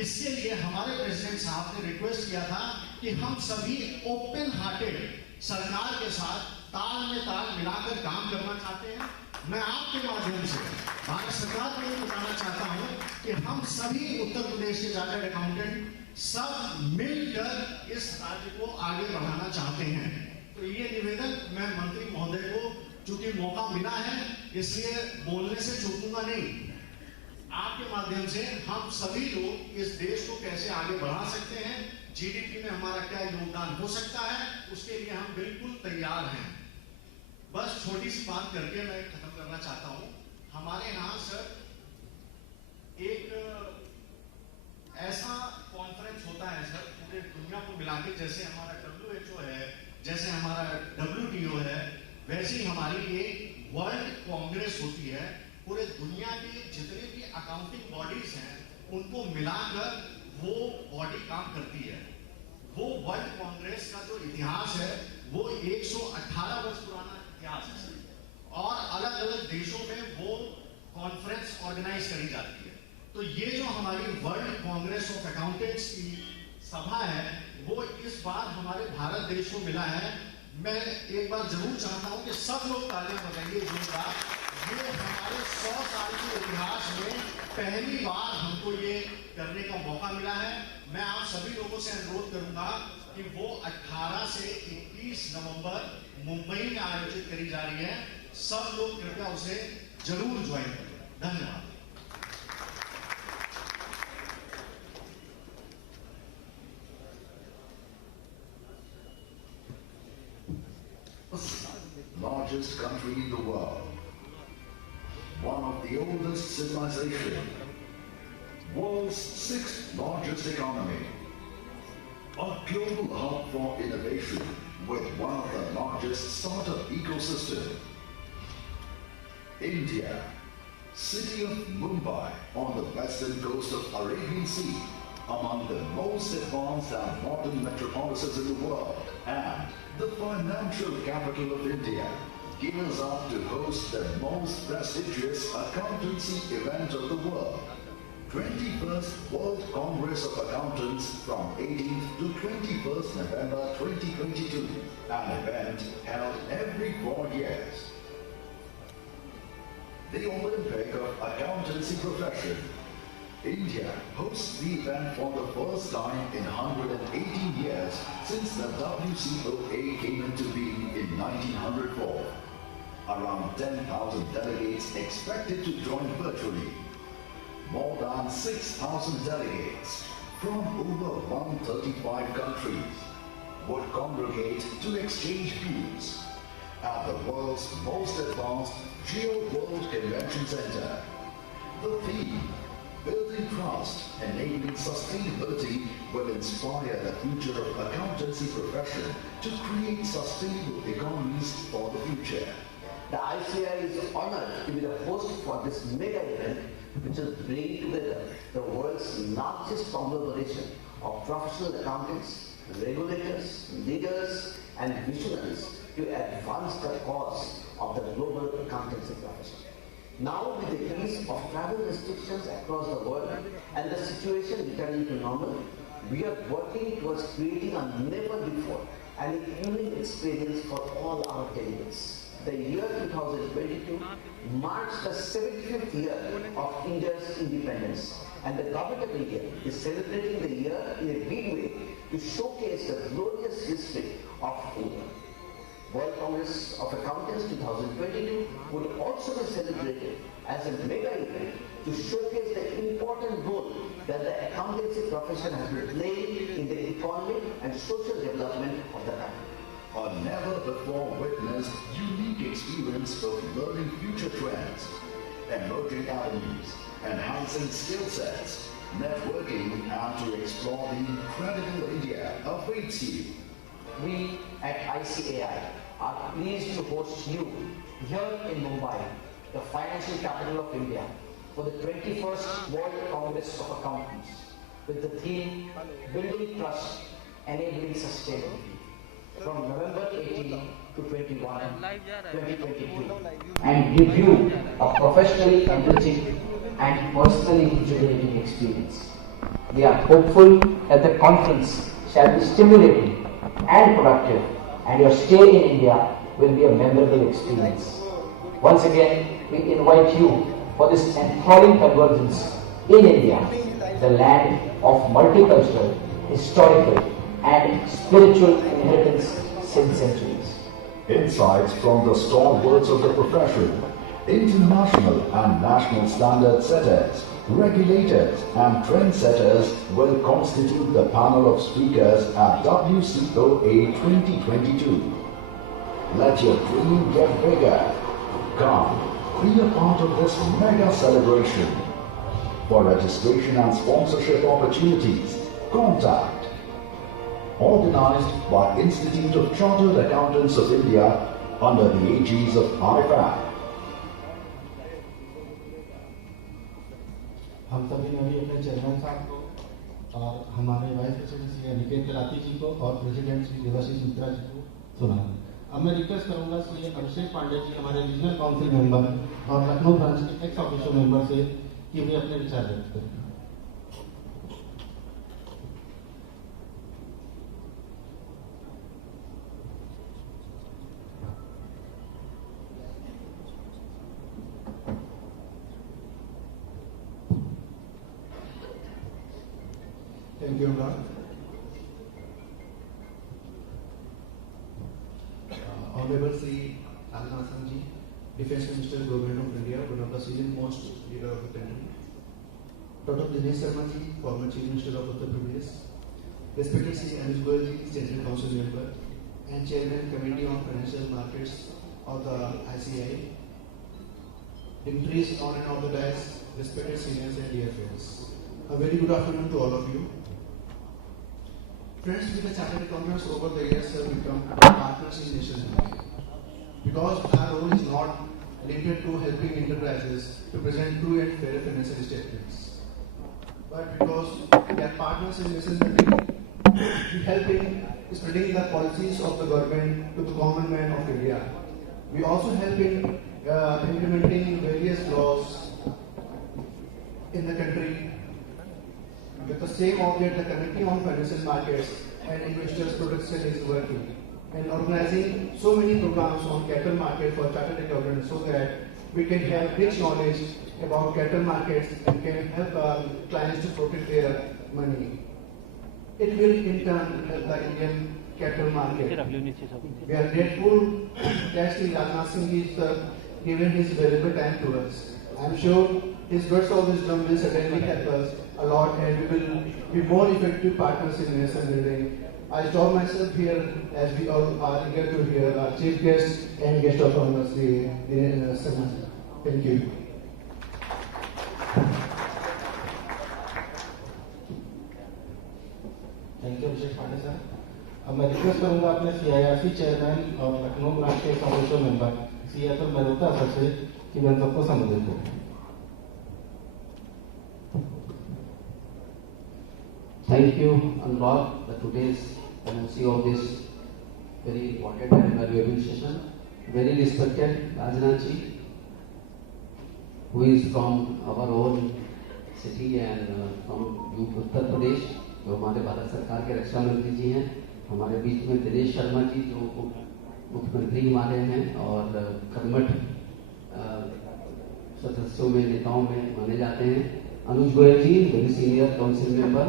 इसके लिए हमारे प्रेसिडेंट साहब ने रिक्वेस्ट किया था कि हम सभी ओपन हार्टेड सरकार के साथ ताल में ताल मिलाकर काम करना चाहते हैं। मैं आपके माध्यम से भारत सरकार को ये बताना चाहता हूं कि हम सभी उत्तर प्रदेश के चार्टर्ड अकाउंटेंट सब मिलकर इस राज्य को आगे बढ़ाना चाहते हैं। तो ये निवेदन मैं मंत्री महोदय को, चूंकि मौका मिला है इसलिए बोलने से चूकूंगा नहीं, आपके माध्यम से हम सभी लोग इस देश को कैसे आगे बढ़ा सकते हैं, जीडीपी में हमारा क्या योगदान हो सकता है, उसके लिए हम बिल्कुल तैयार हैं। बस छोटी सी बात करके मैं खत्म करना चाहता हूं। हमारे यहाँ सर एक ऐसा कॉन्फ्रेंस होता है सर पूरे दुनिया को मिला के, जैसे हमारा WHO है, जैसे हमारा WTO है, वैसे ही हमारी एक वर्ल्ड कांग्रेस होती है। पूरे दुनिया के जितने भी अकाउंटिंग बॉडीज हैं उनको मिलाकर वो बॉडी काम करती है। वो वर्ल्ड कांग्रेस का जो इतिहास है वो 118 वर्ष पुराना इतिहास है और अलग अलग देशों में वो कॉन्फ्रेंस ऑर्गेनाइज करी जाती है। तो ये जो हमारी वर्ल्ड कांग्रेस ऑफ अकाउंटेंट्स की सभा है वो इस बार हमारे भारत देश को मिला है। मैं एक बार जरूर चाहता हूं कि सब लोग तालियां बजाइए जोरदार। ये हमारे 100 साल के इतिहास में पहली बार हमको ये करने का मौका मिला है। मैं आप सभी लोगों से अनुरोध करूंगा कि वो 18 से 21 नवंबर मुंबई में आयोजित करी जा रही है। सब लोग कृपया उसे जरूर ज्वाइन करें। धन्यवाद। Largest country in the world, one of the oldest civilization, world's 6th largest economy, a global hub for innovation with one of the largest startup ecosystem. India, city of Mumbai on the western coast of Arabian Sea, among the most advanced and modern metropolises in the world, and the financial capital of India, gears up to host the most prestigious accountancy event of the world, 21st World Congress of Accountants from 18th to 21st November 2022, an event held every 4 years. The Olympic of Accountancy Profession. India hosts the event for the first time in 118 years since the WCOA came into being in 1904. Around 10,000 delegates expected to join virtually. More than 6,000 delegates from over 135 countries would congregate to exchange views at the world's most advanced Geo World Convention Center. The theme, Building Trust, Enabling Sustainability, will inspire the future of accountancy profession to create sustainable economies for the future. The ICI is honored to be the host for this mega event, which will bring together the world's largest conglomeration of professional accountants, regulators, leaders, and visionaries to advance the cause of the global accountancy profession. Now, with the ease of travel restrictions across the world and the situation returning to normal, we are working towards creating a never before and a unique experience for all our delegates. The year 2022 marks the 75th year of India's independence, and the Government of India is celebrating the year in a big way to showcase the glorious history of India. World Congress of Accountants 2022 would also be celebrated as a mega event to showcase the important role that the accountancy profession has been playing in the economic and social development of the country. A never before witnessed unique experience of learning future trends, emerging avenues, enhancing skill sets, networking, and to explore the incredible India awaits you. We at ICAI are pleased to host you here in Mumbai, the financial capital of India, for the 21st World Congress of Accountants, with the theme Building Trust, Enabling Sustainability, from November 18 to 21, 2022, and give you a professionally enriching and personally rejuvenating experience. We are hopeful that the conference shall be stimulating and productive, and your stay in India will be a memorable experience. Once again, we invite you for this enthralling convergence in India, the land of multicultural, historical, and spiritual inheritance since centuries. Insights from the stalwarts of the profession, international and national standard setters, regulators and trendsetters will constitute the panel of speakers at WCOA 2022. Let your dream get bigger. Come, be a part of this mega celebration. For registration and sponsorship opportunities, contact. Organized by Institute of Chartered Accountants of India under the aegis of IFAC. हम सभी ने अभी अपने chairman साहब को और हमारे vice president Shri Niket तलाती जी को और प्रेसिडेंट श्री देवाशीष मित्रा जी को सुना। अब मैं रिक्वेस्ट करूंगा श्री अभिषेक पांडे जी हमारे रीजनल काउंसिल मेंबर और लखनऊ ब्रांच के एक्स ऑफिशियल मेंबर से कि वे अपने विचार व्यक्त करें। Thank you, Imran. Honorable Sri Rajnath Singh Ji, Defence Minister, Government of India, one of the senior-most leader of the country. Dr. Dinesh Sharma Ji, former Chief Minister of Uttar Pradesh. Respected Sri Anuj Goyal Ji, Central Council member and Chairman Committee on Financial Markets of the ICI. Dignitaries on and off the dais, respected seniors and dear friends. A very good afternoon to all of you. Friends, with the chartered accountants over the years have become partners in nation building. Because our role is not limited to helping enterprises to present true and fair financial statements, but because we are partners in nation building, we help in spreading the policies of the government to the common man of India. We also help in implementing various laws in the country with the same object, the connecting on financial markets and investors protection is working, and organizing so many programs on capital market for chartered accountants so that we can have rich knowledge about capital markets and can help our clients to protect their money. It will in turn help the Indian capital market. We are grateful that Sri Rajnath Singh is given his valuable time to us. I am sure his words of wisdom will certainly help us a lot, and we will be more effective partners in nation building. I stop myself here as we all are eager to hear our chief guest and guest of honor, Sri Dinesh Sharma. Thank you. Thank you, Abhishek Pandey sir. अब मैं request करूंगा अपने CIRC chairman और Lucknow branch के official member Shri Atul Mehta sir से कि मैं सबको संबोधित करूं। Thank you, Anurag, for today's MC of this very important and valuable session. Very respected Rajnath Ji, who is from our own city and from Uttar Pradesh, जो हमारे भारत सरकार के रक्षा मंत्री जी हैं, हमारे बीच में दिनेश शर्मा जी जो मुख्यमंत्री हमारे हैं और कर्मठ सदस्यों में नेताओं में माने जाते हैं, Anuj Goyal ji very senior council member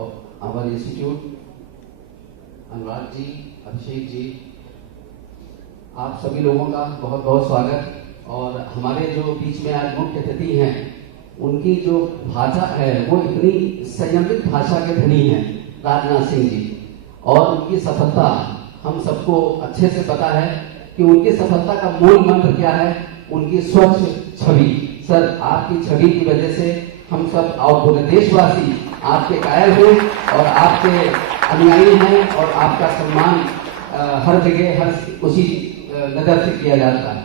of our institute, Anurag ji, Abhishek ji, आप सभी लोगों का बहुत बहुत स्वागत। और हमारे जो बीच में आज मुख्य अतिथि हैं उनकी जो भाषा है वो इतनी संयमित भाषा के धनी हैं राजनाथ सिंह जी, और उनकी सफलता हम सबको अच्छे से पता है कि उनकी सफलता का मूल मंत्र क्या है, उनकी स्वच्छ छवि। सर, आपकी छवि की वजह से हम सब और पूरे देशवासी आपके कायल हैं और आपके अनुयायी हैं और आपका सम्मान हर जगह हर उसी नजर से किया जाता है।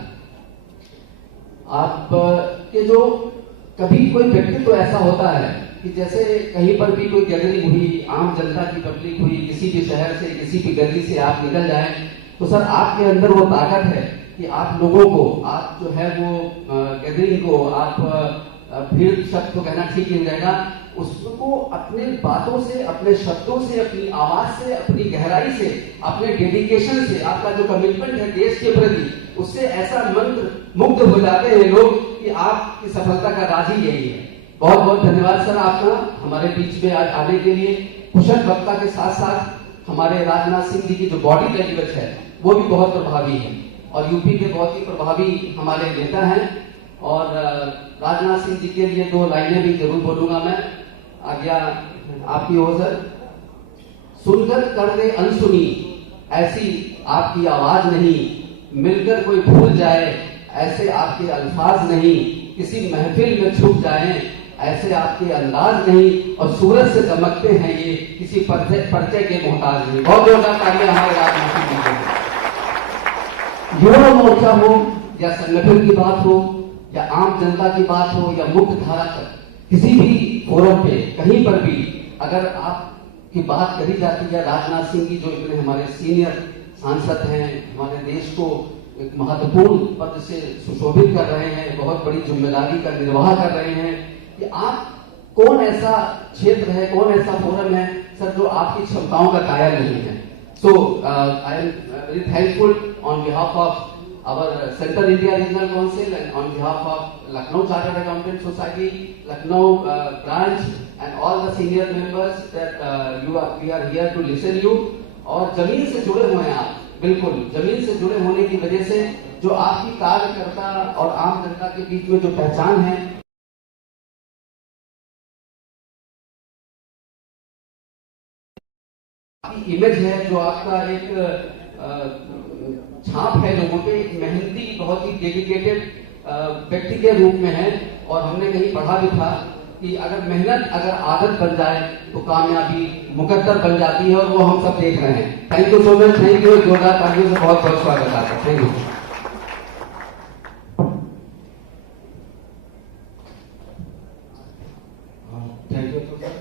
आपके जो कभी कोई व्यक्तित्व तो ऐसा होता है कि जैसे कहीं पर भी कोई गैदरिंग हुई, आम जनता की पब्लिक हुई, किसी भी शहर से किसी भी गली से आप निकल जाएं तो सर आपके अंदर वो ताकत है कि आप लोगों को, आप जो है वो गैदरिंग को आप भीड़ शब्द तो कहना ठीक नहीं रहेगा, उसको अपने बातों से, अपने शब्दों से, अपनी आवाज से, अपनी गहराई से, अपने डेडिकेशन से, आपका जो कमिटमेंट है देश के प्रति, उससे ऐसा मंत्र मुग्ध हो जाते हैं लोग कि आपकी सफलता का राज ही यही है। बहुत बहुत धन्यवाद सर आपका हमारे बीच में आज आने के लिए। कुशल वक्ता के साथ साथ हमारे राजनाथ सिंह जी की जो बॉडी लैंग्वेज है वो भी बहुत प्रभावी है और यूपी के बहुत ही प्रभावी हमारे नेता हैं। और राजनाथ सिंह जी के लिए 2 लाइनें भी जरूर बोलूंगा मैं, आज्ञा आपकी हो सर। सुनकर कर दे अनसुनी ऐसी आपकी आवाज नहीं, मिलकर कोई भूल जाए ऐसे आपके अल्फाज नहीं, किसी महफिल में छुप जाएं ऐसे आपके अंदाज नहीं, और सूरज से चमकते हैं ये किसी परिचय के मोहताज नहीं। बहुत जोरदार तालियां हमारे राजनाथ सिंह जी को। युवा मोर्चा हो या संगठन की बात हो या आम जनता की बात हो या मुख्य धारा तक, किसी भी फोरम पे कहीं पर भी अगर आपकी बात करी जाती है, राजनाथ सिंह जी जो इतने हमारे सीनियर सांसद हैं, हमारे देश को एक महत्वपूर्ण पद से सुशोभित कर रहे हैं, बहुत बड़ी जिम्मेदारी का निर्वाह कर रहे हैं, कि आप कौन ऐसा क्षेत्र है, कौन ऐसा फोरम है सर जो आपकी क्षमताओं का कायल नहीं है। So I am very thankful on behalf of our Central India Regional Council and on behalf of Lucknow Chartered Accountant Society, Lucknow branch and all the senior members that we are here to listen you। और जमीन से जुड़े हुए हैं आप, बिल्कुल जमीन से जुड़े होने की वजह से जो आपकी कार्यकर्ता और आम जनता के बीच में जो पहचान है, आपकी इमेज है, जो आपका एक छाप है लोगों पे, एक मेहनती बहुत ही डेडिकेटेड व्यक्ति के रूप में है। और हमने कहीं पढ़ा भी था कि अगर मेहनत अगर आदत बन जाए तो कामयाबी मुकद्दर बन जाती है, और वो हम सब देख रहे हैं। Thank you so much, thank you. जोरदार तालियों से बहुत बहुत स्वागत आपका, thank you. Thank you sir.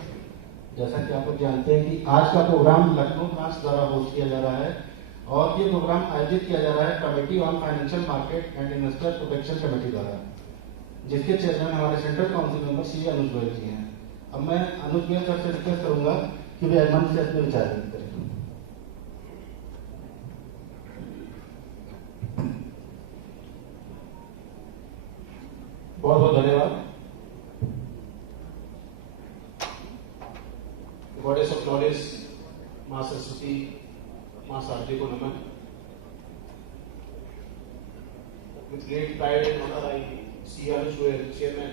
जैसा कि आप लोग जानते हैं कि आज का प्रोग्राम लखनऊ ब्रांच द्वारा होस्ट किया जा रहा है और ये प्रोग्राम आयोजित किया जा रहा है committee on financial market and investor protection committee द्वारा, जिसके चेयरमैन हमारे सेंट्रल काउंसिल मेंबर श्री अनुज गोयल जी हैं। अब मैं अनुज गोयल सर से रिक्वेस्ट करूंगा कि वे मंच से अपने विचार व्यक्त करें। बहुत बहुत धन्यवाद। गॉडेस ऑफ नॉलेज मां सरस्वती, मां शारदे को नमन। With great pride and honor, I see Anuj Goyal, Chairman,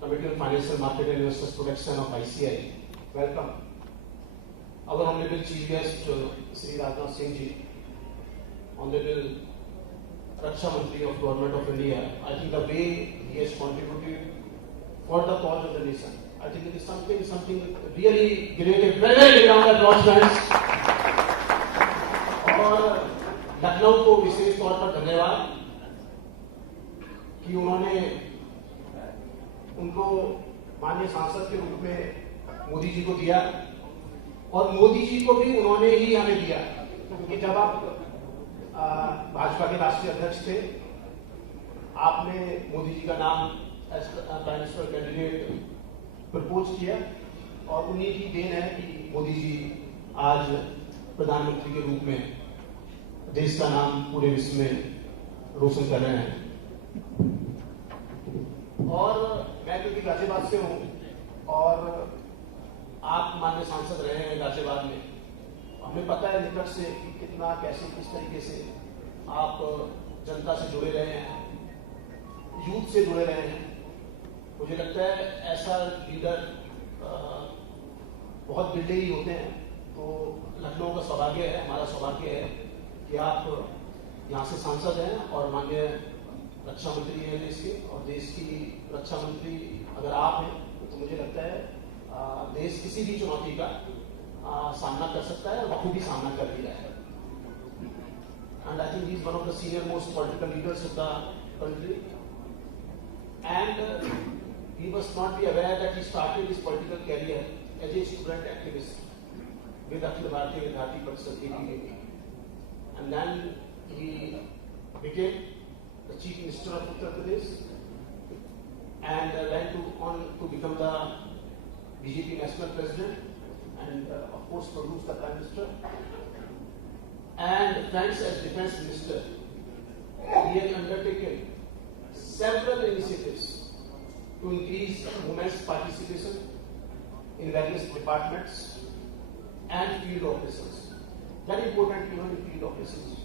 Committee on Financial Market and Investors Protection of ICI. Welcome. Our Honorable Chief Guest, Sri Rajnath Singh Ji, Honorable Raksha Mantri of Government of India. I think the way he has contributed for the cause of the nation, I think it is something really great. A very big round of applause, friends. और लखनऊ को विशेष तौर पर धन्यवाद कि उन्होंने उनको माननीय सांसद के रूप में मोदी जी को दिया, और मोदी जी को भी उन्होंने ही हमें दिया, क्योंकि जब आप भाजपा के राष्ट्रीय अध्यक्ष थे, आपने मोदी जी का नाम as prime minister candidate propose किया, और उन्हीं की देन है कि मोदी जी आज प्रधानमंत्री के रूप में देश का नाम पूरे विश्व में रोशन कर रहे हैं। और मैं क्योंकि गाजियाबाद से हूं और आप माननीय सांसद रहे हैं गाजियाबाद में, हमें पता है निकट से कि कितना कैसे किस तरीके से आप जनता से जुड़े रहे हैं, यूथ से जुड़े रहे हैं। मुझे लगता है ऐसा लीडर बहुत बिरले ही होते हैं। तो लखनऊ का सौभाग्य है, हमारा सौभाग्य है कि आप यहाँ से सांसद हैं और माननीय रक्षा मंत्री हैं देश के, और देश की रक्षा मंत्री अगर आप हैं तो मुझे लगता है देश किसी भी चुनौती का सामना कर सकता है, और वो खुद ही सामना कर भी रहा है। And I think he is one of the senior most political leaders of the country, and he must not be aware that he started his political career as a student activist with Akhil Bharatiya Vidyarthi Parishad ABVP, and then he became the Chief Minister of Uttar Pradesh, and went on to become the BJP national president, and of course produced the prime minister. And friends, as defense minister, he has undertaken several initiatives to increase women's participation in various departments and field operations. Very important, even in field operations.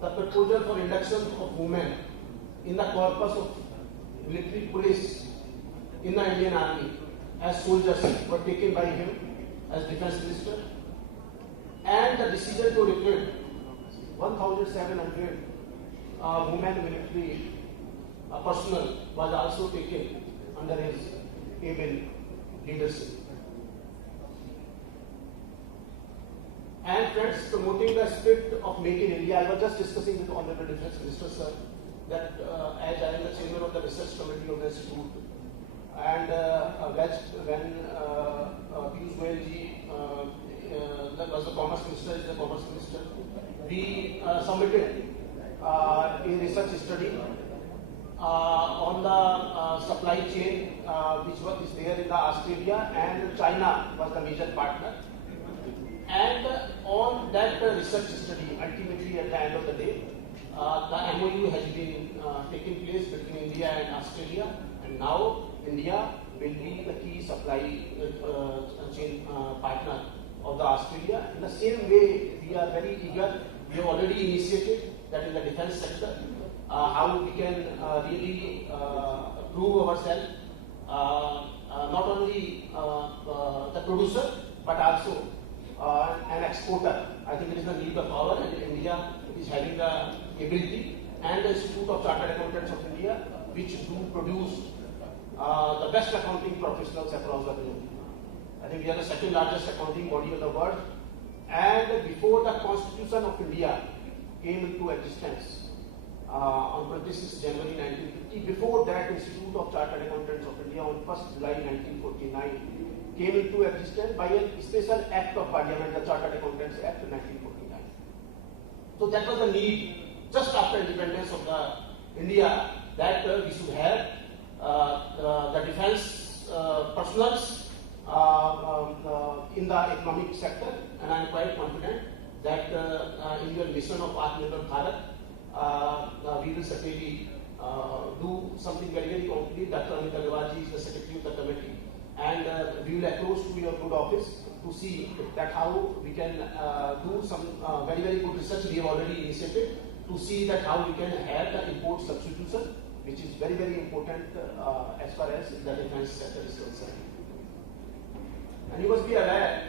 The proposal for induction of women in the corpus of military police in the Indian Army as soldiers were taken by him as defense minister, and the decision to recruit 1,700 women military personnel was also taken under his able leadership. And friends, promoting the spirit of Make in India, I was just discussing with Honorable Defense Minister, sir, that as I am the chairman of the research committee of the institute, and when Piyush Goyal ji that was the commerce minister, we submitted a research study on the supply chain which is there in the Australia, and China was the major partner. And on that research study, ultimately at the end of the day, the MOU has been taken place between India and Australia, and now India will be the key supply chain partner of the Australia. In the same way, we are very eager. We have already initiated that in the defense sector, how we can really prove ourselves, not only the producer, but also an exporter. I think it is the need of our, and India is having the ability, and the Institute of Chartered Accountants of India, which do produce the best accounting professionals across the globe. I think we are the second largest accounting body of the world, and before the Constitution of India came into existence on 26 January 1950, before that Institute of Chartered Accountants of India on 1st July 1949 came into existence by a special act of parliament, the Chartered Accountants Act 1949. So that was the need just after independence of the India, that we should have the defense personnels in the economic sector, and I am quite confident that in your mission of Atmanirbhar Bharat, we will certainly do something very, very concrete. Dr. Amit Agarwal ji is the secretary of the committee, and we will approach to your good office to see that how we can do some very, very good research. We have already initiated to see that how we can have the import substitution, which is very, very important as far as the defense sector is concerned. And you must be aware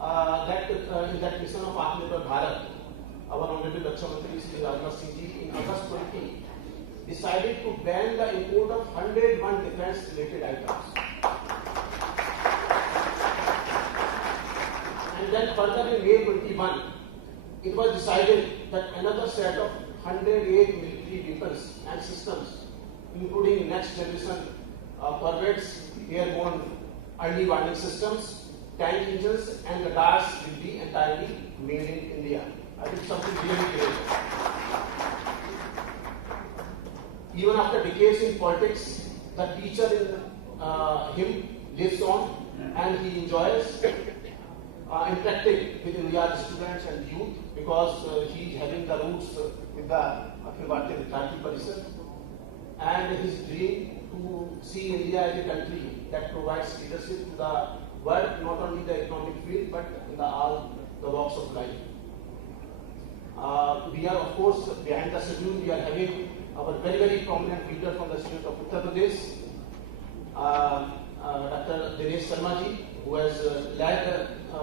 that in that mission of Atmanirbhar Bharat, our Honorable Raksha Mantri Shri Rajnath Singh ji in August 20 decided to ban the import of 101 defense related items. And then further in May 21, it was decided that another set of 108 military weapons and systems, including next generation corvettes, airborne early warning systems, tank engines, and radars will be entirely made in India. I think something really great. Even after decades in politics, the teacher in him lives on, and he enjoys interacting with India's students and youth, because he is having the roots with the Akhil Bharatiya Vidyarthi Parishad, and his dream to see India as a country that provides leadership to the world, not only the economic field, but in all the walks of life. We are, of course, behind the schedule. We are having our very, very prominent leader from the state of Uttar Pradesh, Dr. Dinesh Sharma ji, who has led the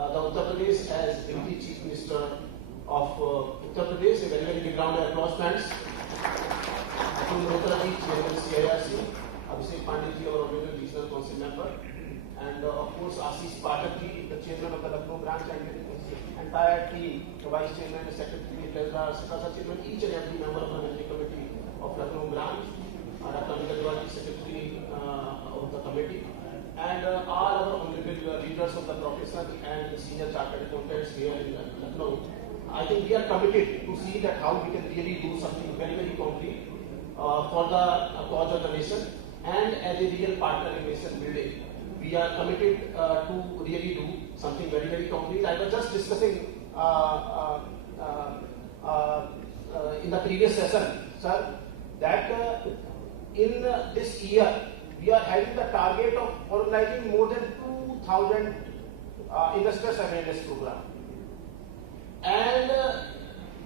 Uttar Pradesh as Deputy Chief Minister of Uttar Pradesh. A very, very big round of applause, friends. Atul Mehta ji, Chairman CIRC, Abhishek Pandey ji, our Honorable Regional Council Member, and of course Ashish Pathak ji, the Chairman of the Lucknow branch, and entire team, the Vice Chairman, the Secretary, the Sakasa Chairman, each and every member of the Managing Committee of Lucknow branch, Dr. Amit Agarwal ji, Secretary of the committee, and all our honorable leaders of the profession and senior chartered accountants here in Lucknow. I think we are committed to see that how we can really do something very, very concrete for the cause of the nation, and as a real partner in nation building, we are committed to really do something very, very concrete. I was just discussing in the previous session, sir, that in this year we are having the target of organizing more than 2,000 investors awareness program, and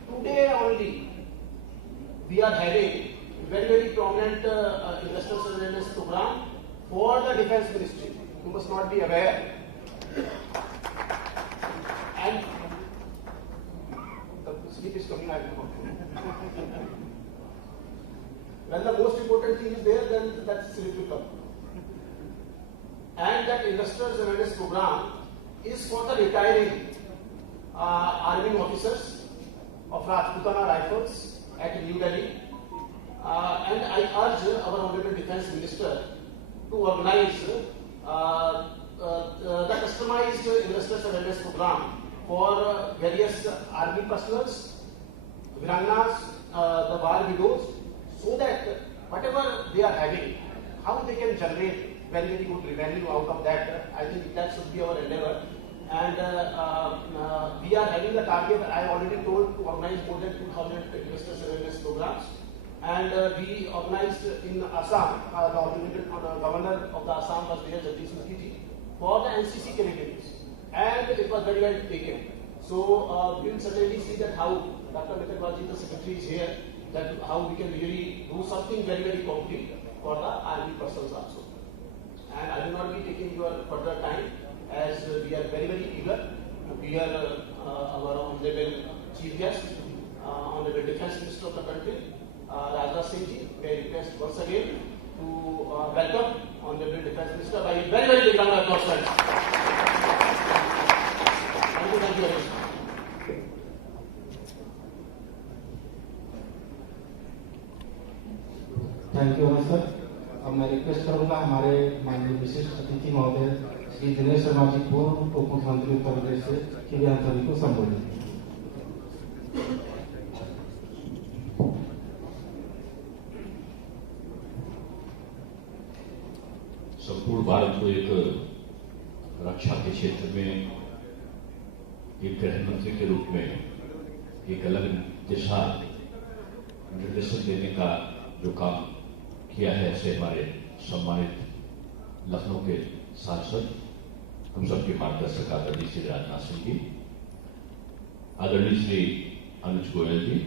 today only we are having very, very prominent investors awareness program for the defense ministry. You must not be aware. And the sleep is coming, I don't know. When the most important thing is there, then that sleep will come. And that investors awareness program is for the retiring army officers of Rajputana Rifles at New Delhi. And I urge our Honorable Defence Minister to organize the customized investors awareness program for various army personals, Virangas, the war widows, so that whatever they are having, how they can generate very, very good revenue out of that. I think that should be our endeavor. And we are having the target, I already told, to organize more than 2,000 investors awareness programs. And we organized in Assam, the governor of the Assam was there, Jagdish Mukhi ji, for the NCC candidates. And it was very well taken. So we will certainly see that how Dr. Mittalwal, the secretary is here, that how we can really do something very, very concrete for the army persons also. And I will not be taking your further time, as we are very, very eager to hear our Honorable Chief Guest, Honorable Defence Minister of the country, Rajnath Singh ji. May I request once again to welcome Honorable Defence Minister by a very, very big round of applause. Thank you very much. Thank you sir. अब मैं request करूंगा हमारे माननीय विशिष्ट अतिथि महोदय श्री दिनेश शर्मा जी, पूर्व उप मुख्यमंत्री उत्तर प्रदेश से, कि वे हम सभी को संबोधित करें। संपूर्ण भारत को एक रक्षा के क्षेत्र में एक गृह मंत्री के रूप में एक अलग दिशा निर्देशन देने का जो काम किया है, ऐसे हमारे सम्मानित लखनऊ के सांसद, हम सबके मार्गदर्शक आदरणीय श्री राजनाथ सिंह जी, आदरणीय श्री अनुज गोयल जी,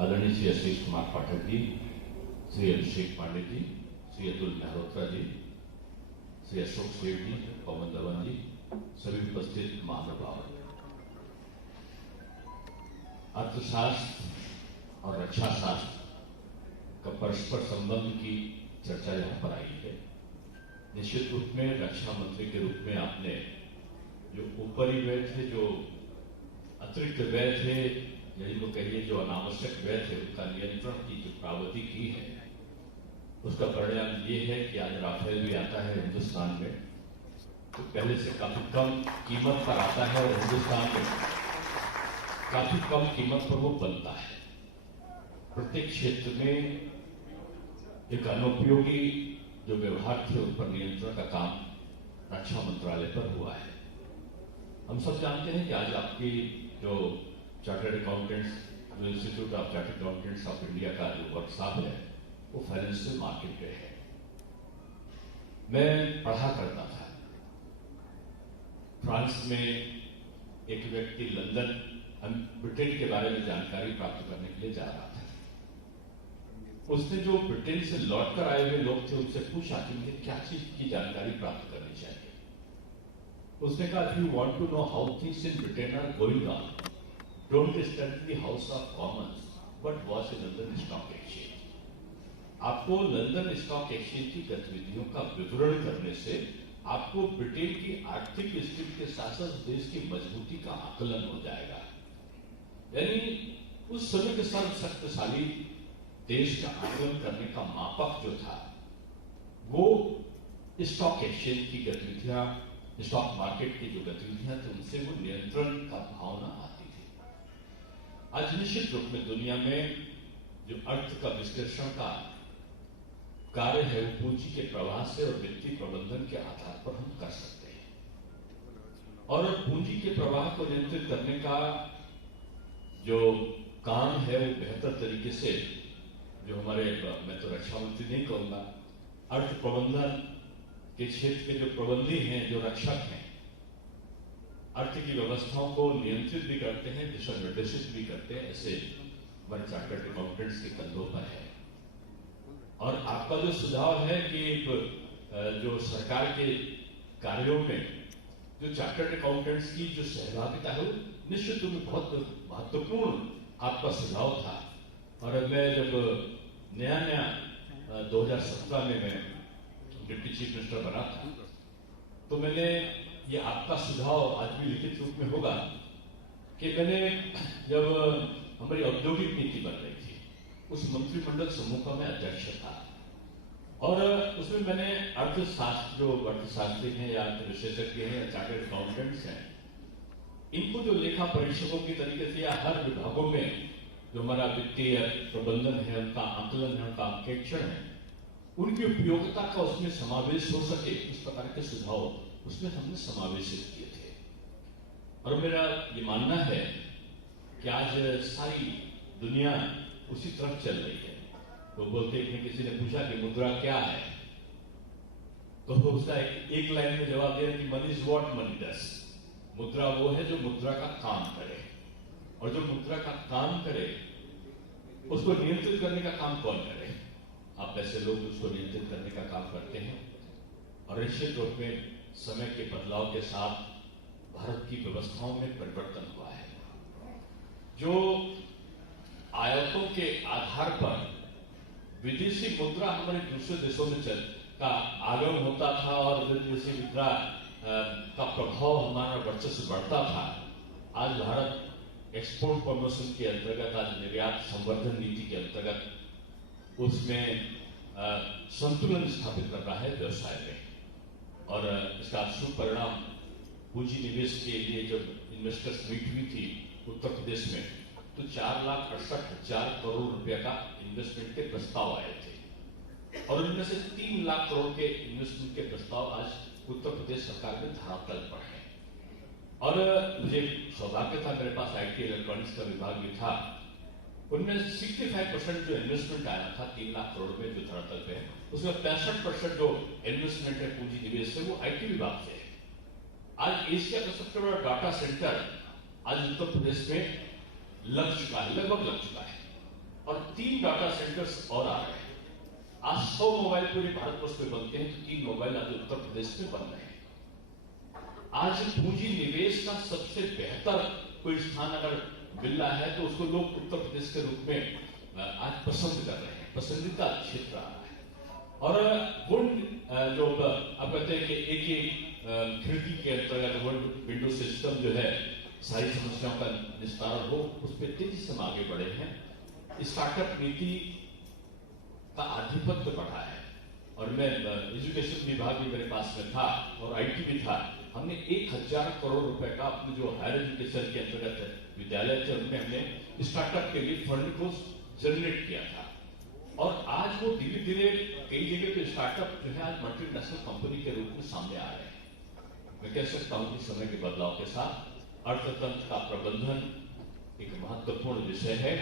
आदरणीय श्री आशीष कुमार पाठक जी, श्री अभिषेक पांडे जी, श्री अतुल मेहरोत्रा जी, श्री अशोक सेठ जी, पवन धवन जी, सभी उपस्थित महानुभाव। अर्थशास्त्र और रक्षा शास्त्र का परस्पर संबंध की चर्चा यहां पर आई है। निश्चित रूप में रक्षा मंत्री के रूप में आपने जो ऊपरी व्यय थे, जो अतिरिक्त व्यय थे, या जिनको कहिए जो अनावश्यक व्यय थे, उनका नियंत्रण की जो प्रावधि की है, उसका परिणाम ये है कि आज राफेल भी आता है हिंदुस्तान में तो पहले से काफी कम कीमत पर आता है, और हिंदुस्तान में काफी कम कीमत पर वो बनता है। प्रत्येक क्षेत्र में एक अनुपयोगी जो व्यवहार थे उन पर नियंत्रण का काम रक्षा मंत्रालय पर हुआ है। हम सब जानते हैं कि आज आपकी जो चार्टर्ड अकाउंटेंट्स, जो institute of chartered accountants of India का जो वर्कशॉप है, वो फाइनेंशियल मार्केट पे है। मैं पढ़ा करता था, फ्रांस में एक व्यक्ति लंदन, ब्रिटेन के बारे में जानकारी प्राप्त करने के लिए जा रहा था। उसने जो ब्रिटेन से लौटकर आए हुए लोग थे उनसे पूछा कि मुझे क्या चीज की जानकारी प्राप्त करनी चाहिए। उसने कहा, if you want to know how things in Britain are going on, don't study the House of Commons but watch in London Stock Exchange. आपको लंदन स्टॉक एक्सचेंज की गतिविधियों का विवरण करने से आपको ब्रिटेन की आर्थिक स्थिति के साथ साथ देश की मजबूती का आकलन हो जाएगा। यानी उस समय के सर्वशक्तिशाली देश का आकलन करने का मापक जो था वो स्टॉक एक्सचेंज की गतिविधियां, स्टॉक मार्केट की जो गतिविधियां थी उनसे वो नियंत्रण का भावना आती थी। आज निश्चित रूप में दुनिया में जो अर्थ का विश्लेषण का कार्य है वो पूंजी के प्रवाह से और वित्तीय प्रबंधन के आधार पर हम कर सकते हैं। और पूंजी के प्रवाह को नियंत्रित करने का जो काम है वो बेहतर तरीके से जो हमारे, मैं तो रक्षा मंत्री नहीं कहूंगा, अर्थ प्रबंधन के क्षेत्र के जो प्रबंधी हैं, जो रक्षक हैं, अर्थ की व्यवस्थाओं को नियंत्रित भी करते हैं, दिशा निर्देशित भी करते हैं, ऐसे हमारे चार्टर्ड अकाउंटेंट्स के कंधों पर है। और आपका जो सुझाव है कि जो सरकार के कार्यों में जो चार्टर्ड अकाउंटेंट्स की जो सहभागिता है, निश्चित रूप में बहुत महत्वपूर्ण आपका सुझाव था। और मैं जब नया 2017 में मैं डिप्टी चीफ मिनिस्टर बना था, तो मैंने ये आपका सुझाव आज भी लिखित रूप में होगा कि मैंने जब हमारी औद्योगिक नीति बन रही थी, उस मंत्रिमंडल समूह का मैं अध्यक्ष था, और उसमें मैंने अर्थशास्त्र, जो अर्थशास्त्री हैं या अर्थ विशेषज्ञ हैं या चार्टर्ड अकाउंटेंट्स हैं, इनको जो लेखा परीक्षकों की तरीके से या हर विभागों में जो हमारा वित्तीय प्रबंधन है, उनका आकलन है, उनका अंकेक्षण है, उनकी उपयोगिता का उसमें समावेश हो सके, इस प्रकार के सुझाव उसमें हमने समावेशित किए थे। और मेरा ये मानना है कि आज सारी दुनिया उसी तरफ चल रही है। तो बोलते हैं, किसी ने पूछा कि मुद्रा क्या है, तो उसका एक लाइन में जवाब दिया कि money is what money does. मुद्रा वो है जो मुद्रा का काम करे, और जो मुद्रा का काम करे उसको नियंत्रित करने का काम कौन करे? आप ऐसे लोग उसको नियंत्रित करने का काम करते हैं। और निश्चित रूप में समय के बदलाव के साथ भारत की व्यवस्थाओं में परिवर्तन हुआ है। जो आयातों के आधार पर विदेशी मुद्रा हमारे दूसरे देशों में का आगमन होता था और विदेशी मुद्रा का प्रभाव, हमारा वर्चस्व बढ़ता था, आज भारत एक्सपोर्ट प्रमोशन के अंतर्गत, आज निर्यात संवर्धन नीति के अंतर्गत उसमें संतुलन स्थापित कर रहा है व्यवसाय में। और इसका शुभ परिणाम पूंजी निवेश के लिए जब इन्वेस्टर्स मीट हुई थी उत्तर प्रदेश में, तो 4,68,000 करोड़ रुपए का इन्वेस्टमेंट के प्रस्ताव आए थे, और इनमें से 3 लाख करोड़ के इन्वेस्टमेंट के प्रस्ताव आज उत्तर प्रदेश सरकार के धरातल पर है। और मुझे सौभाग्य था, मेरे पास IT इलेक्ट्रॉनिक्स का विभाग भी था, उनमें 65% जो इन्वेस्टमेंट आया था 3 लाख करोड़ में जो धरातल पे है, उसमें 65% जो इन्वेस्टमेंट है, पूंजी निवेश है, वो IT विभाग से है। आज एशिया का सबसे बड़ा डाटा सेंटर आज उत्तर प्रदेश में लग चुका है, लगभग लग चुका है, और 3 डाटा सेंटर्स और आ रहे हैं। आज 100 मोबाइल पूरे भारतवर्ष में बनते हैं, तो 3 मोबाइल आज उत्तर प्रदेश में बन रहे हैं। आज पूंजी निवेश का सबसे बेहतर कोई स्थान अगर मिल रहा है, तो उसको लोग उत्तर प्रदेश के रूप में आज पसंद कर रहे हैं, पसंदीदा क्षेत्र आ रहा है। और जो आप कहते हैं कि एक खिड़की के अंतर्गत विंडो सिस्टम जो है, सारी समस्याओं का निस्तारण हो, उस पर तेजी से हम आगे बढ़े हैं। स्टार्टअप नीति का आधिपत्य बढ़ा है, और मैं एजुकेशन विभाग भी मेरे पास में था और IT भी था। हमने 1,000 करोड़ रुपए का अपने जो हायर एजुकेशन के अंतर्गत विद्यालय थे, उनमें हमने स्टार्टअप के लिए फंड को जनरेट किया था। और आज वो धीरे धीरे कई जगह पे स्टार्टअप जो है आज मल्टीनेशनल कंपनी के रूप में सामने आ रहे हैं। मैं कह सकता हूं कि समय के बदलाव के साथ अर्थतंत्र का प्रबंधन एक महत्वपूर्ण विषय है।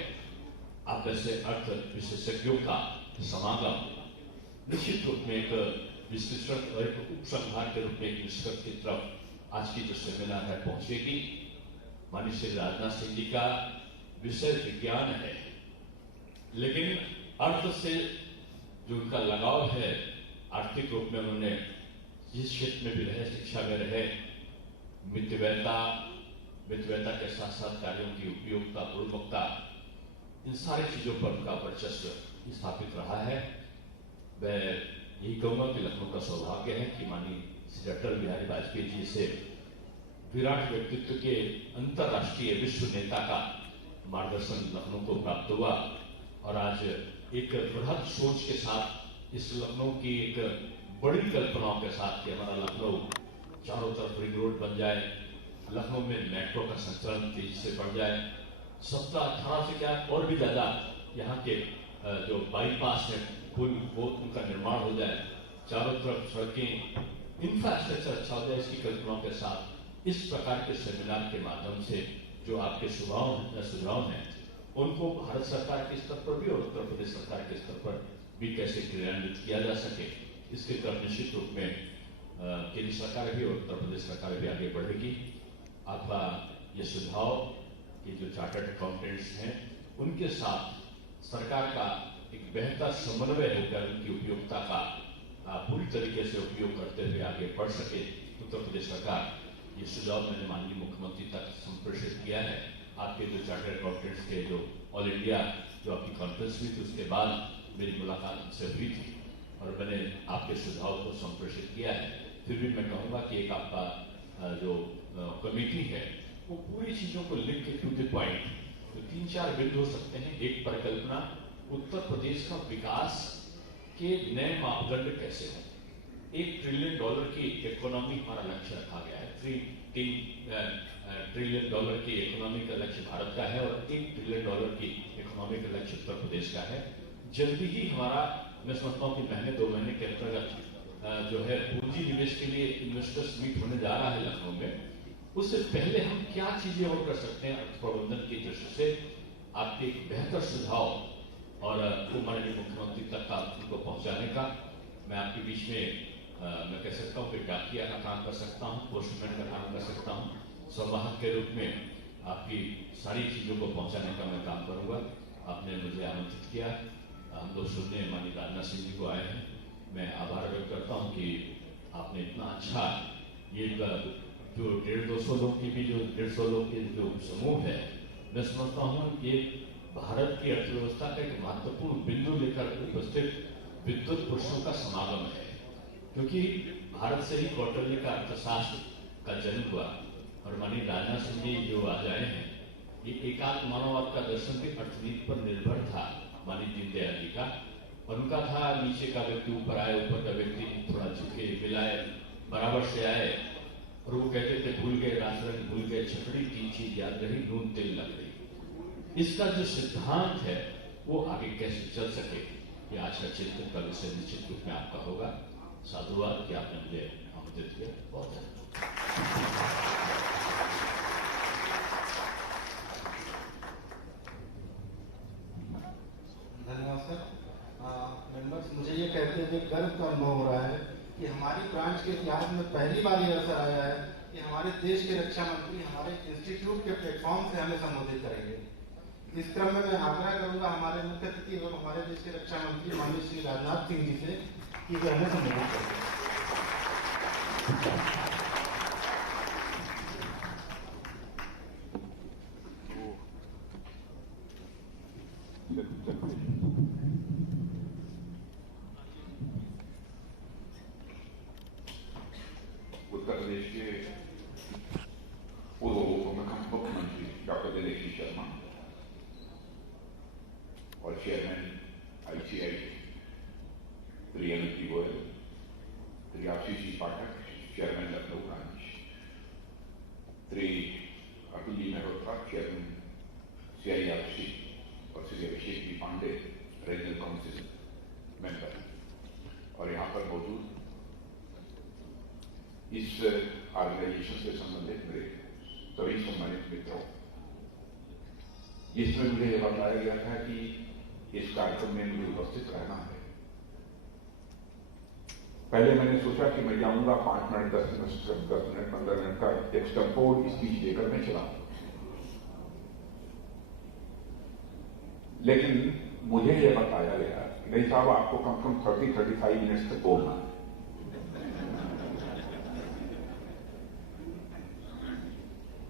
आप ऐसे अर्थ विशेषज्ञों का समागम निश्चित रूप में एक विश्लेषण और एक उपसंहार के रूप में एक निष्कर्ष की तरफ आज की जो सेमिनार है पहुंचेगी। माननीय श्री राजनाथ सिंह जी का विषय विज्ञान है, लेकिन अर्थ से जो उनका लगाव है, आर्थिक रूप में उन्होंने जिस क्षेत्र में भी रहे, शिक्षा में रहे, वित्तवेता के साथ साथ कार्यों की उपयोगिता, गुणवत्ता, इन सारी चीजों पर उनका वर्चस्व स्थापित रहा है। मैं यही कहूंगा कि लखनऊ का सौभाग्य है कि माननीय श्री अटल बिहारी वाजपेयी जी से विराट व्यक्तित्व के अंतर्राष्ट्रीय विश्व नेता का मार्गदर्शन लखनऊ को प्राप्त हुआ, और आज एक बृहद सोच के साथ इस लखनऊ की एक बड़ी कल्पनाओं के साथ कि हमारा लखनऊ चारों तरफ रिंग रोड बन जाए, लखनऊ में मेट्रो का संचालन तेजी से बढ़ जाए, 17-18 से क्या और भी ज्यादा यहाँ के जो बाईपास है पुल वो उनका निर्माण हो जाए, चारों तरफ सड़कें, इंफ्रास्ट्रक्चर अच्छा हो जाए, इसकी कल्पनाओं के साथ इस प्रकार के सेमिनार के माध्यम से जो आपके सुझाव हैं उनको भारत सरकार के स्तर पर भी और उत्तर प्रदेश सरकार के स्तर पर भी कैसे क्रियान्वित किया जा सके, इसके तरफ निश्चित रूप में केंद्र सरकार भी और उत्तर प्रदेश सरकार भी आगे बढ़ेगी। आपका ये सुझाव कि जो चार्टर्ड अकाउंटेंट्स हैं उनके साथ सरकार का एक बेहतर समन्वय होकर उनकी उपयोगिता का पूरी तरीके से उपयोग करते हुए आगे बढ़ सके, उत्तर प्रदेश सरकार ये सुझाव मैंने माननीय मुख्यमंत्री तक संप्रेषित किया है। आपके जो चार्टर्ड अकाउंटेंट्स के जो ऑल इंडिया जो आपकी कॉन्फ्रेंस हुई थी उसके बाद मेरी मुलाकात उनसे हुई थी और मैंने आपके सुझाव को संप्रेषित किया है। फिर भी मैं कहूँगा कि एक आपका जो कमेटी है वो पूरी चीज़ों को लिख के टू द पॉइंट, तो 3-4 बिंदु हो सकते हैं। एक परिकल्पना, उत्तर प्रदेश का विकास के नए मापदंड कैसे हो। $1 ट्रिलियन की इकोनॉमी हमारा लक्ष्य रखा गया है, $3 ट्रिलियन की इकोनॉमी का लक्ष्य भारत का है और $1 ट्रिलियन की इकोनॉमी का लक्ष्य उत्तर प्रदेश का है। जल्दी ही हमारा, मैं समझता हूँ कि महीने 2 महीने के अंतर्गत जो है पूंजी निवेश के लिए इन्वेस्टर्स मीट होने जा रहा है लखनऊ में। उससे पहले हम क्या चीजें और कर सकते हैं अर्थ प्रबंधन की दृष्टि से, आपके एक बेहतर सुझाव और माननीय मुख्यमंत्री तक का उनको पहुंचाने का मैं आपके बीच में मैं कह सकता हूँ कि डाकिया का काम कर सकता हूँ, पोस्टमैन का काम कर सकता हूँ, संवाहक के रूप में आपकी सारी चीजों को पहुंचाने का मैं काम करूंगा। आपने मुझे आमंत्रित किया, हम लोग सुनने माननीय राजनाथ सिंह जी को आए हैं। मैं आभार व्यक्त करता हूँ कि आपने इतना अच्छा ये जो 150-200 लोग की भी जो 150 लोग के जो समूह है, मैं समझता हूँ ये भारत की अर्थव्यवस्था का एक महत्वपूर्ण बिंदु लेकर उपस्थित विद्वत पुरुषों का समागम है, क्योंकि भारत से ही कौटिल्य का अर्थशास्त्र का जन्म हुआ और माननीय राजनाथ सिंह जी जो आज आए हैं, ये एकात्म मानववाद का दर्शन भी अर्थनीति पर निर्भर था माननीय दीनदयाल जी का, और उनका था नीचे का व्यक्ति ऊपर आए, ऊपर का व्यक्ति थोड़ा झुके, मिलाए, बराबर से आए, और वो कहते थे भूल गए राजरंग, भूल गए छकड़ी, 3 चीज याद रही, नून तेल लग रही। इसका जो सिद्धांत है वो आगे कैसे चल सके, ये आज का चिंतन का विषय निश्चित रूप में आपका होगा। साधुवाद कि आपने मुझे आमंत्रित किया, बहुत धन्यवाद सर। मेंबर्स, मुझे ये कहते हुए गर्व का अनुभव हो रहा है कि हमारी ब्रांच के इतिहास में पहली बार ये अवसर आया है कि हमारे देश के रक्षा मंत्री हमारे इंस्टीट्यूट के प्लेटफॉर्म से हमें संबोधित करेंगे। इस क्रम में मैं आग्रह करूंगा हमारे मुख्य अतिथि एवं हमारे देश के रक्षा मंत्री माननीय श्री राजनाथ सिंह जी से कि वे हमें संबोधित करेंगे। उत्तर प्रदेश के पूर्व मुख्यमंत्री डॉक्टर दिनेश शर्मा और चेयरमैन ICI श्री अमित गोयल, श्री आशीष पाठक, chairman Lucknow branch, Shri Atul ji Mehrotra, chairman CIRC, और Shri Abhishek ji Pandey, regional council member, और यहाँ पर मौजूद इस ऑर्गेनाइजेशन से संबंधित मेरे सभी सम्मानित मित्रों, जिसमें मुझे यह बताया गया था कि इस कार्यक्रम में मुझे उपस्थित रहना है। पहले मैंने सोचा कि मैं जाऊंगा 5 मिनट 10 मिनट 15 मिनट का एक्सटेम्पोर्ड स्पीच देकर मैं चला, लेकिन मुझे यह बताया गया कि नहीं साहब, आपको कम से कम 30-35 मिनट तक बोलना है।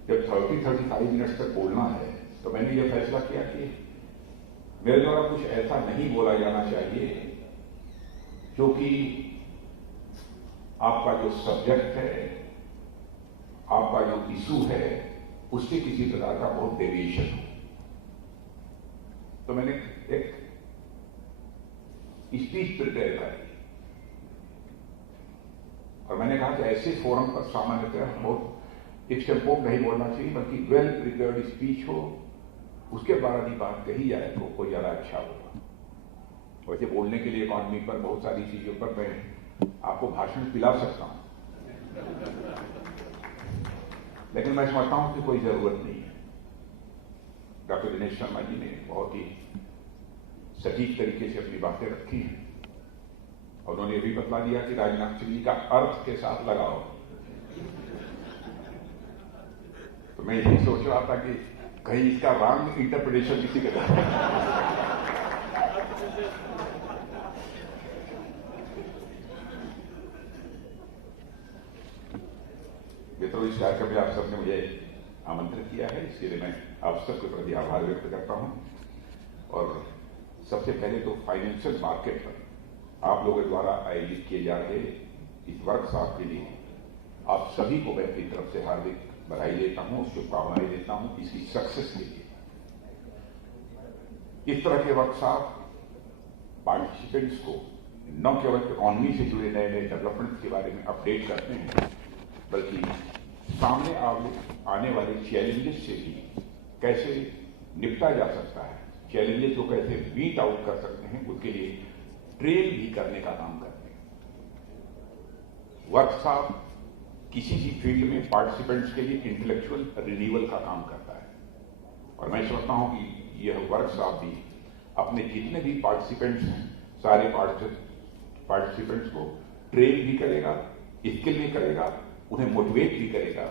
जब 30-35 मिनट तक बोलना है तो मैंने यह फैसला किया कि मेरे द्वारा कुछ ऐसा नहीं बोला जाना चाहिए जो कि आपका जो सब्जेक्ट है, आपका जो इशू है, उससे किसी प्रकार का बहुत डेविएशन हो। तो मैंने एक स्पीच प्रिपेयर करी और मैंने कहा कि ऐसे फोरम पर सामान्यतः बहुत एक्सटेम्पोर्ड नहीं बोलना चाहिए, बल्कि वेल प्रिपेयर्ड स्पीच हो उसके द्वारा भी बात कही जाए तो कोई ज़्यादा अच्छा होगा। वैसे बोलने के लिए इकॉनमी पर बहुत सारी चीज़ों पर मैं आपको भाषण पिला सकता हूँ, लेकिन मैं समझता हूँ कि कोई ज़रूरत नहीं है। डॉक्टर दिनेश शर्मा जी ने बहुत ही सटीक तरीके से अपनी बातें रखी हैं और उन्होंने ये भी बतला दिया कि राजनाथ सिंह जी का अर्थ के साथ लगाओ। तो मैं यही सोच रहा था कि कहीं इसका रॉन्ग इंटरप्रिटेशन किसी के मित्रों, इस कार्यक्रम में आप सबने मुझे आमंत्रित किया है, इसके लिए मैं आप सबके प्रति आभार व्यक्त करता हूं। और सबसे पहले तो फाइनेंशियल मार्केट पर आप लोगों द्वारा आयोजित किए जा रहे इस वर्कशॉप के लिए आप सभी को मैं अपनी तरफ से हार्दिक बधाई देता हूं, शुभकामनाएं देता हूं इसकी सक्सेस के लिए। इस तरह के वर्कशॉप पार्टिसिपेंट्स को न केवल इकॉनमी से जुड़े नए नए डेवलपमेंट्स के बारे में अपडेट करते हैं, बल्कि सामने आने वाले चैलेंजेस से भी कैसे निपटा जा सकता है, चैलेंजेस को कैसे बीट आउट कर सकते हैं, उसके लिए ट्रेन भी करने का काम करते हैं। वर्कशॉप किसी भी फील्ड में पार्टिसिपेंट्स के लिए इंटेलेक्चुअल रिन्यूअल का काम करता है और मैं समझता हूं कि यह वर्कशॉप भी अपने जितने भी पार्टिसिपेंट्स हैं सारे पार्टिसिपेंट्स को ट्रेन भी करेगा, स्किल भी करेगा, उन्हें मोटिवेट भी करेगा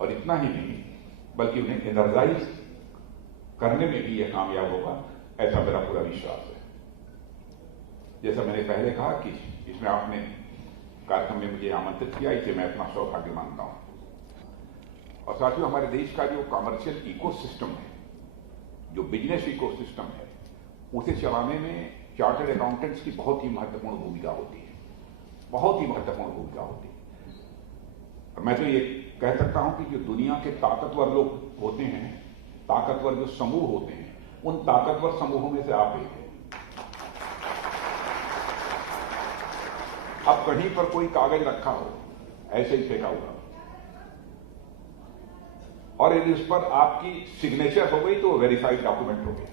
और इतना ही नहीं बल्कि उन्हें एनर्जाइज करने में भी यह कामयाब होगा, ऐसा मेरा पूरा विश्वास है। जैसा मैंने पहले कहा कि इसमें आपने कार्यक्रम में मुझे आमंत्रित किया, इसे मैं अपना सौभाग्य मानता हूं। और साथियों, हमारे देश का जो कमर्शियल इकोसिस्टम है, जो बिजनेस इकोसिस्टम है, उसे चलाने में चार्टर्ड अकाउंटेंट्स की बहुत ही महत्वपूर्ण भूमिका होती है, बहुत ही महत्वपूर्ण भूमिका होती है। और मैं तो ये कह सकता हूं कि जो दुनिया के ताकतवर लोग होते हैं, ताकतवर जो समूह होते हैं, उन ताकतवर समूहों में से आप एक हैं। अब कहीं पर कोई कागज रखा हो, ऐसे ही फेंका हुआ, और यदि उस पर आपकी सिग्नेचर हो गई तो वेरीफाइड डॉक्यूमेंट हो गया।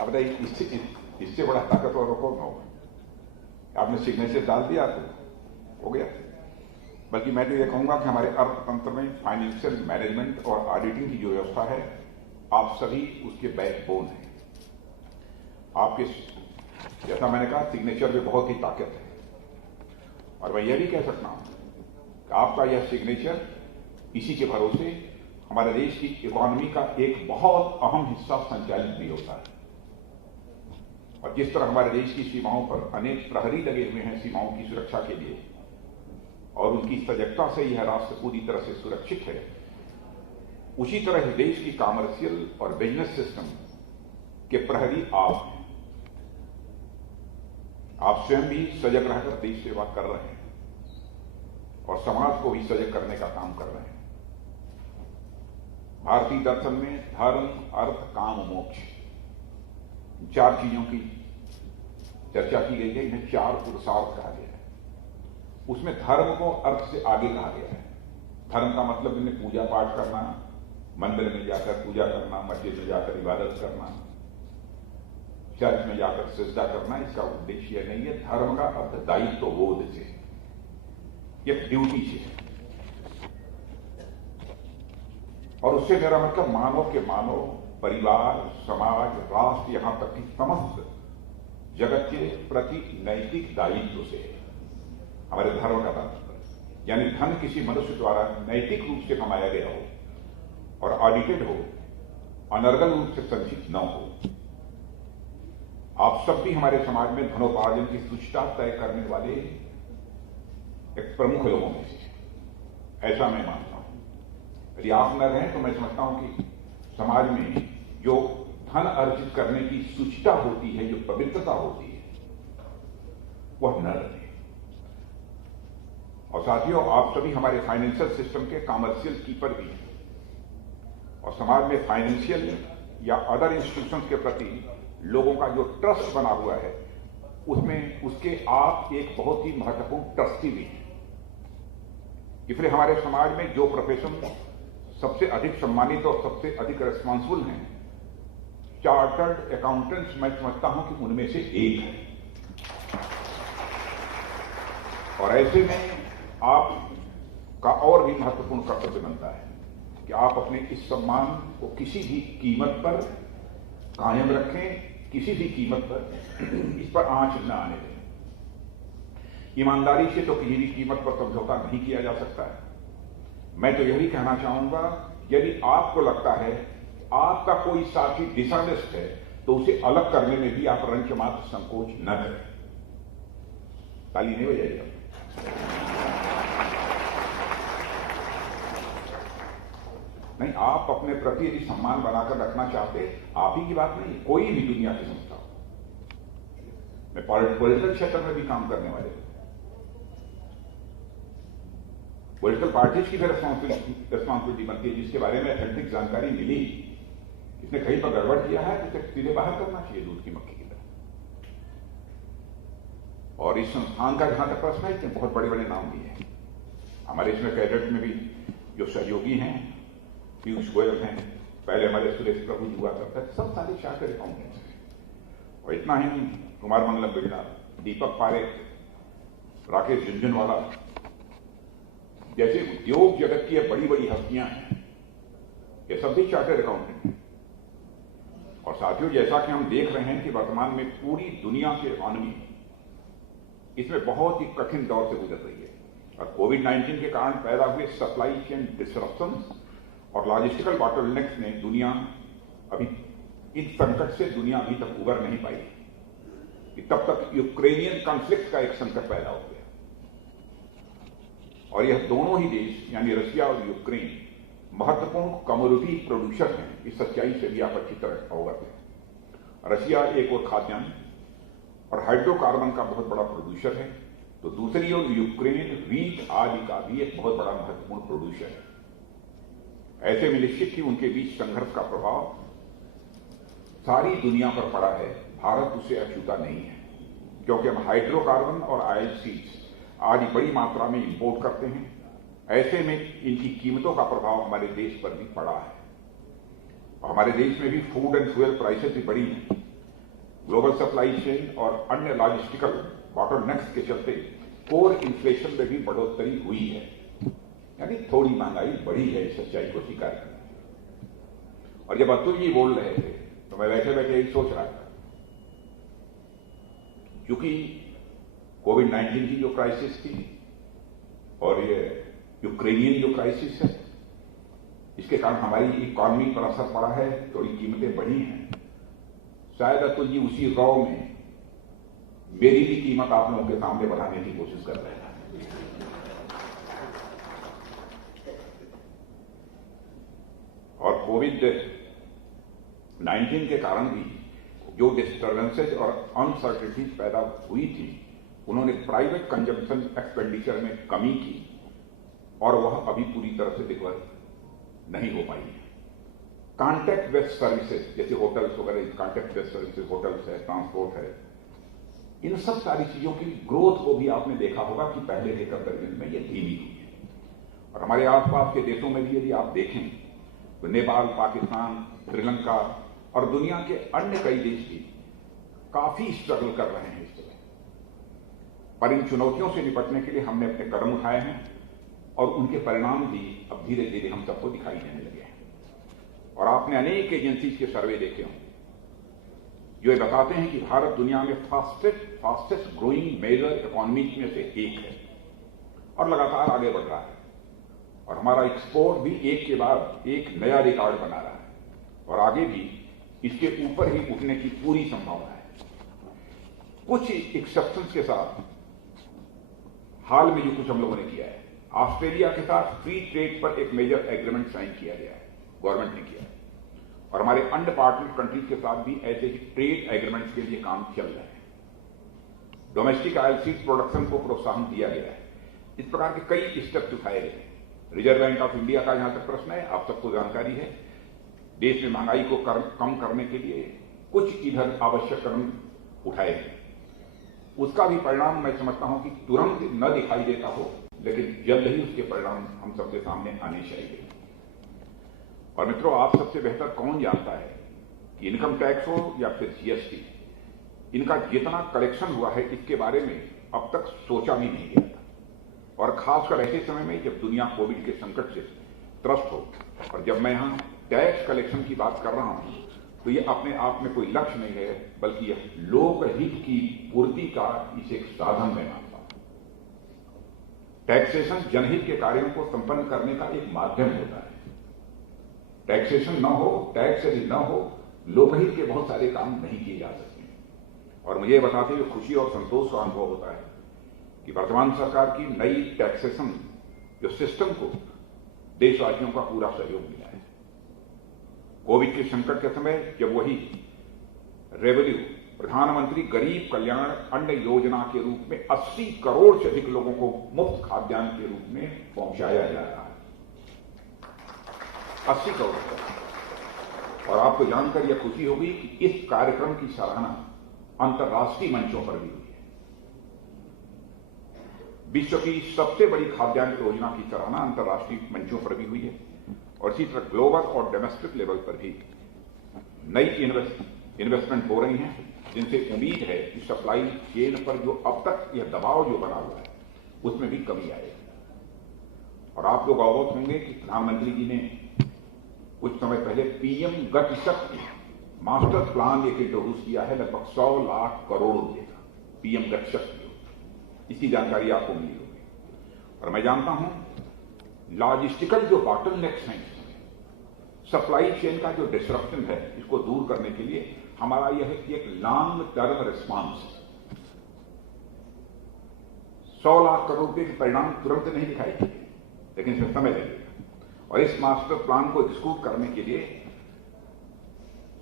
अब बताइए इससे बड़ा ताकतवर कौन होगा? आपने सिग्नेचर डाल दिया तो हो गया। बल्कि मैं तो ये कहूंगा कि हमारे अर्थतंत्र में फाइनेंशियल मैनेजमेंट और ऑडिटिंग की जो व्यवस्था है, आप सभी उसके बैकबोन हैं। आपके, जैसा मैंने कहा, सिग्नेचर में बहुत ही ताकत है और मैं यह भी कह सकता हूं कि आपका यह सिग्नेचर, इसी के भरोसे हमारे देश की इकोनॉमी का एक बहुत अहम हिस्सा संचालित भी होता है। और जिस तरह हमारे देश की सीमाओं पर अनेक प्रहरी लगे हुए हैं सीमाओं की सुरक्षा के लिए, और उनकी सजगता से यह राष्ट्र पूरी तरह से सुरक्षित है, उसी तरह देश की कॉमर्शियल और बिजनेस सिस्टम के प्रहरी आप हैं। आप स्वयं भी सजग रहकर देश सेवा कर रहे हैं और समाज को भी सजग करने का काम कर रहे हैं। भारतीय दर्शन में धर्म, अर्थ, काम, मोक्ष, चार चीजों की चर्चा की गई है। इन्हें चार पुरुषार्थ कहा गया है। उसमें धर्म को अर्थ से आगे कहा गया है। धर्म का मतलब इन्हें पूजा पाठ करना, मंदिर में जाकर पूजा करना, मस्जिद में जाकर इबादत करना, चर्च में जाकर सजदा करना, इसका उद्देश्य नहीं है। धर्म का अर्थ दायित्व बोध से, एक ड्यूटी से, और उससे मेरा मतलब मानव के मानव, परिवार, समाज, राष्ट्र, यहां तक कि समस्त जगत के प्रति नैतिक दायित्व से हमारे धर्म का तात्पर्य। यानी धन किसी मनुष्य द्वारा नैतिक रूप से कमाया गया हो और ऑडिटेड हो, अनर्गल रूप से संचित न हो। आप सब भी हमारे समाज में धनोपार्जन की सूचिता तय करने वाले एक प्रमुख लोगों में से, ऐसा मैं मानता हूं। यदि आप न रहें तो मैं समझता हूं कि समाज में जो धन अर्जित करने की सूचिता होती है, जो पवित्रता होती है, वह न रहे। और साथियों, आप सभी हमारे फाइनेंशियल सिस्टम के कॉमर्शियल कीपर भी हैं और समाज में फाइनेंशियल या अदर इंस्टीट्यूशंस के प्रति लोगों का जो ट्रस्ट बना हुआ है, उसमें उसके आप एक बहुत ही महत्वपूर्ण ट्रस्टी भी हैं। इसलिए हमारे समाज में जो प्रोफेशन सबसे अधिक सम्मानित और सबसे अधिक रिस्पॉन्सिबल हैं चार्टर्ड अकाउंटेंट्स। मैं समझता हूं कि उनमें से एक है, और ऐसे में आपका और भी महत्वपूर्ण कर्तव्य बनता है कि आप अपने इस सम्मान को किसी भी कीमत पर कायम रखें, किसी भी कीमत पर इस पर आंच न आने दें। ईमानदारी से तो किसी भी कीमत पर समझौता नहीं किया जा सकता है। मैं तो यही कहना चाहूंगा, यदि आपको लगता है आपका कोई साथी डिसऑनेस्ट है तो उसे अलग करने में भी आप रंच मात्र संकोच न करें। ताली नहीं बजाइएगा। नहीं, आप अपने प्रति यदि सम्मान बनाकर रखना चाहते, आप ही की बात नहीं, कोई भी दुनिया की संस्था हो, मैं पॉलिटिकल क्षेत्र में भी काम करने वाले, पॉलिटिकल पार्टीज की भी रिस्पॉन्सिबिलिटी बनती है, जिसके बारे में अथेंटिक जानकारी मिली, इसने कहीं पर गड़बड़ किया है तो उसे सीधे बाहर करना चाहिए दूध की मक्खी की तरह। और इस संस्थान का जहां तक प्रश्न है, इसने बहुत बड़े बड़े नाम दिए हैं। हमारे इसमें कैडेट में भी जो सहयोगी हैं, पीयूष गोयल हैं, पहले हमारे सुरेश प्रभु जी हुआ करते, सब सारे चार्टर्ड अकाउंटेंट्स हैं। और इतना ही नहीं, कुमार मंगलम बिरला, दीपक पारेख, राकेश झुंझुनवाला जैसे उद्योग जगत की बड़ी बड़ी हस्तियां हैं, ये सब भी चार्टर्ड अकाउंटेंट हैं। और साथियों, जैसा कि हम देख रहे हैं कि वर्तमान में पूरी दुनिया की इकॉनमी इसमें बहुत ही कठिन दौर से गुजर रही है, और कोविड-19 के कारण पैदा हुए सप्लाई चेन डिसरप्शंस और लॉजिस्टिकल बॉटलनेक्स ने दुनिया अभी इस संकट से दुनिया अभी तक उबर नहीं पाई कि तब तक यूक्रेनियन कॉन्फ्लिक्ट का एक संकट पैदा हो गया, और यह दोनों ही देश यानी रशिया और यूक्रेन महत्वपूर्ण कमोडिटी प्रोड्यूसर हैं। इस सच्चाई से भी आप अच्छी तरह अवगत हैं। रशिया एक और खाद्यान्न और हाइड्रोकार्बन का बहुत बड़ा प्रोड्यूसर है, तो दूसरी ओर यूक्रेन वीट आदि का भी एक बहुत बड़ा महत्वपूर्ण प्रोड्यूसर है। ऐसे में निश्चित ही उनके बीच संघर्ष का प्रभाव सारी दुनिया पर पड़ा है। भारत उससे अछूता नहीं है, क्योंकि हम हाइड्रोकार्बन और ऑयल सीड्स आदि बड़ी मात्रा में इंपोर्ट करते हैं। ऐसे में इनकी कीमतों का प्रभाव हमारे देश पर भी पड़ा है, और हमारे देश में भी फूड एंड फ्यूल प्राइसेस भी बढ़ी हैं। ग्लोबल सप्लाई चेन और अन्य लॉजिस्टिकल बॉटलनेक्स के चलते कोर इन्फ्लेशन में भी बढ़ोतरी हुई है, यानी थोड़ी महंगाई बढ़ी है। इस सच्चाई को स्वीकार करना। और जब अतुल जी बोल रहे थे तो मैं बैठे बैठे यही सोच रहा था, क्योंकि कोविड-19 की जो क्राइसिस थी और ये यूक्रेनियन जो क्राइसिस है, इसके कारण हमारी इकॉनमी पर असर पड़ा है, थोड़ी कीमतें बढ़ी हैं। शायद अतुल जी उसी रॉ में मेरी भी कीमत आप लोगों के सामने बढ़ाने की कोशिश कर रहे हैं। और कोविड-19 के कारण भी जो डिस्टर्बेंसेज और अनसर्टेनिटीज पैदा हुई थी, उन्होंने प्राइवेट कंजम्पशन एक्सपेंडिचर में कमी की, और वह अभी पूरी तरह से रिकवर नहीं हो पाई है। कॉन्टैक्ट बेस्ड सर्विसेज जैसे होटल्स वगैरह, कॉन्टैक्ट बेस्ड सर्विसेज, होटल्स है, ट्रांसपोर्ट है, इन सब सारी चीजों की ग्रोथ को भी आपने देखा होगा कि पहले के कंपेरिजन में ये धीमी हुई है। और हमारे आसपास के देशों में भी यदि आप देखें तो नेपाल, पाकिस्तान, श्रीलंका और दुनिया के अन्य कई देश भी काफी स्ट्रगल कर रहे हैं इस समय। पर इन चुनौतियों से निपटने के लिए हमने अपने कदम उठाए हैं, और उनके परिणाम भी अब धीरे धीरे हम सबको दिखाई देने लगे हैं। और आपने अनेक एजेंसीज के सर्वे देखे हों जो ये बताते हैं कि भारत दुनिया में फास्टेस्ट ग्रोइंग मेजर इकोनॉमीज में से एक है, और लगातार आगे बढ़ रहा है। और हमारा एक्सपोर्ट भी एक के बाद एक नया रिकॉर्ड बना रहा है, और आगे भी इसके ऊपर ही उठने की पूरी संभावना है। कुछ एक्सेप्शंस के साथ हाल में जो कुछ हम लोगों ने किया है, ऑस्ट्रेलिया के साथ फ्री ट्रेड पर एक मेजर एग्रीमेंट साइन किया गया है, गवर्नमेंट ने किया है, और हमारे अन्य पार्टनर कंट्रीज के साथ भी ऐसे ही ट्रेड एग्रीमेंट्स के लिए काम चल रहे हैं। डोमेस्टिक ऑयल सीड प्रोडक्शन को प्रोत्साहन दिया गया है। इस प्रकार के कई स्टेप्स उठाए गए हैं। रिजर्व बैंक ऑफ इंडिया का यहां तक प्रश्न है, आप सबको जानकारी है, देश में महंगाई को कम करने के लिए कुछ इधर आवश्यक कदम उठाए गए। उसका भी परिणाम मैं समझता हूं कि तुरंत न दिखाई देता हो, लेकिन जल्द ही उसके परिणाम हम सबके सामने आने चाहिए। और मित्रों, आप सबसे बेहतर कौन जानता है कि इनकम टैक्स हो या फिर जीएसटी, इनका जितना कलेक्शन हुआ है इसके बारे में अब तक सोचा भी नहीं गया था। और खासकर ऐसे समय में जब दुनिया कोविड के संकट से त्रस्त हो, और जब मैं यहां टैक्स कलेक्शन की बात कर रहा हूं तो ये अपने आप में कोई लक्ष्य नहीं है, बल्कि यह लोकहित की पूर्ति का इसे एक साधन मैं मानता हूं। टैक्सेशन जनहित के कार्यों को संपन्न करने का एक माध्यम होता है। टैक्सेशन न हो, टैक्स यदि न हो, लोकहित के बहुत सारे काम नहीं किए जा सकते। और मुझे बताते हुए खुशी और संतोष का अनुभव होता है कि वर्तमान सरकार की नई टैक्सेशन जो सिस्टम को देशवासियों का पूरा सहयोग मिला है। कोविड के संकट के समय जब वही रेवेन्यू प्रधानमंत्री गरीब कल्याण अन्न योजना के रूप में 80 करोड़ से अधिक लोगों को मुफ्त खाद्यान्न के रूप में पहुंचाया जा रहा है, 80 करोड़। और आपको जानकर यह खुशी होगी कि इस कार्यक्रम की सराहना अंतर्राष्ट्रीय मंचों पर भी हुई है। विश्व की सबसे बड़ी खाद्यान्न योजना की सराहना अंतर्राष्ट्रीय मंचों पर भी हुई है। और इसी तरह ग्लोबल और डोमेस्टिक लेवल पर भी नई इन्वेस्टमेंट हो रही हैं, जिनसे उम्मीद है कि सप्लाई चेन पर जो अब तक यह दबाव जो बना हुआ है उसमें भी कमी आएगी। और आप लोग अवगत होंगे कि प्रधानमंत्री जी ने कुछ समय पहले पीएम गति शक्ति मास्टर प्लान एक इंट्रोड्यूस किया है, लगभग 100 लाख करोड़ रुपए का पीएम गति शक्ति। इसकी जानकारी आपको मिली होगी। और मैं जानता हूं लॉजिस्टिकल जो बॉटलनेक्स हैं, सप्लाई चेन का जो डिसरप्शन है, इसको दूर करने के लिए हमारा यह एक long term response. 100 lakh crore रुपए के परिणाम तुरंत नहीं दिखाई देंगे, लेकिन इसमें समय लगेगा। और इस मास्टर प्लान को एग्जीक्यूट करने के लिए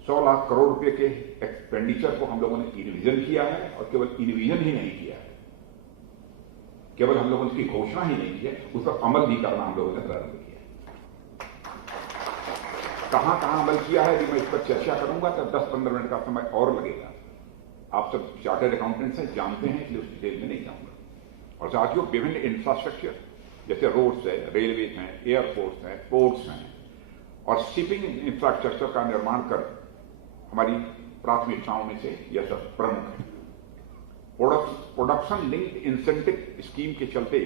100 लाख करोड़ रुपए के एक्सपेंडिचर को हम लोगों ने इनविजन किया है। और केवल इनविजन ही नहीं किया है, केवल हम लोगों ने इसकी घोषणा ही नहीं की है, उस पर अमल भी करना हम लोगों ने प्रारंभ किया है। कहां कहां अमल किया है कि मैं इस पर चर्चा करूंगा, तब 10-15 मिनट का समय और लगेगा। आप सब चार्टर्ड अकाउंटेंट्स हैं, जानते हैं, इसलिए उस डिटेल में नहीं जाऊंगा। और साथियों, विभिन्न इंफ्रास्ट्रक्चर जैसे रोड्स है, रेलवे हैं, एयरपोर्ट्स हैं, पोर्ट्स हैं और शिपिंग इंफ्रास्ट्रक्चर का निर्माण कर हमारी प्राथमिकताओं में से यह सब प्रमुख है। प्रोडक्शन लिंक्ड इंसेंटिव स्कीम के चलते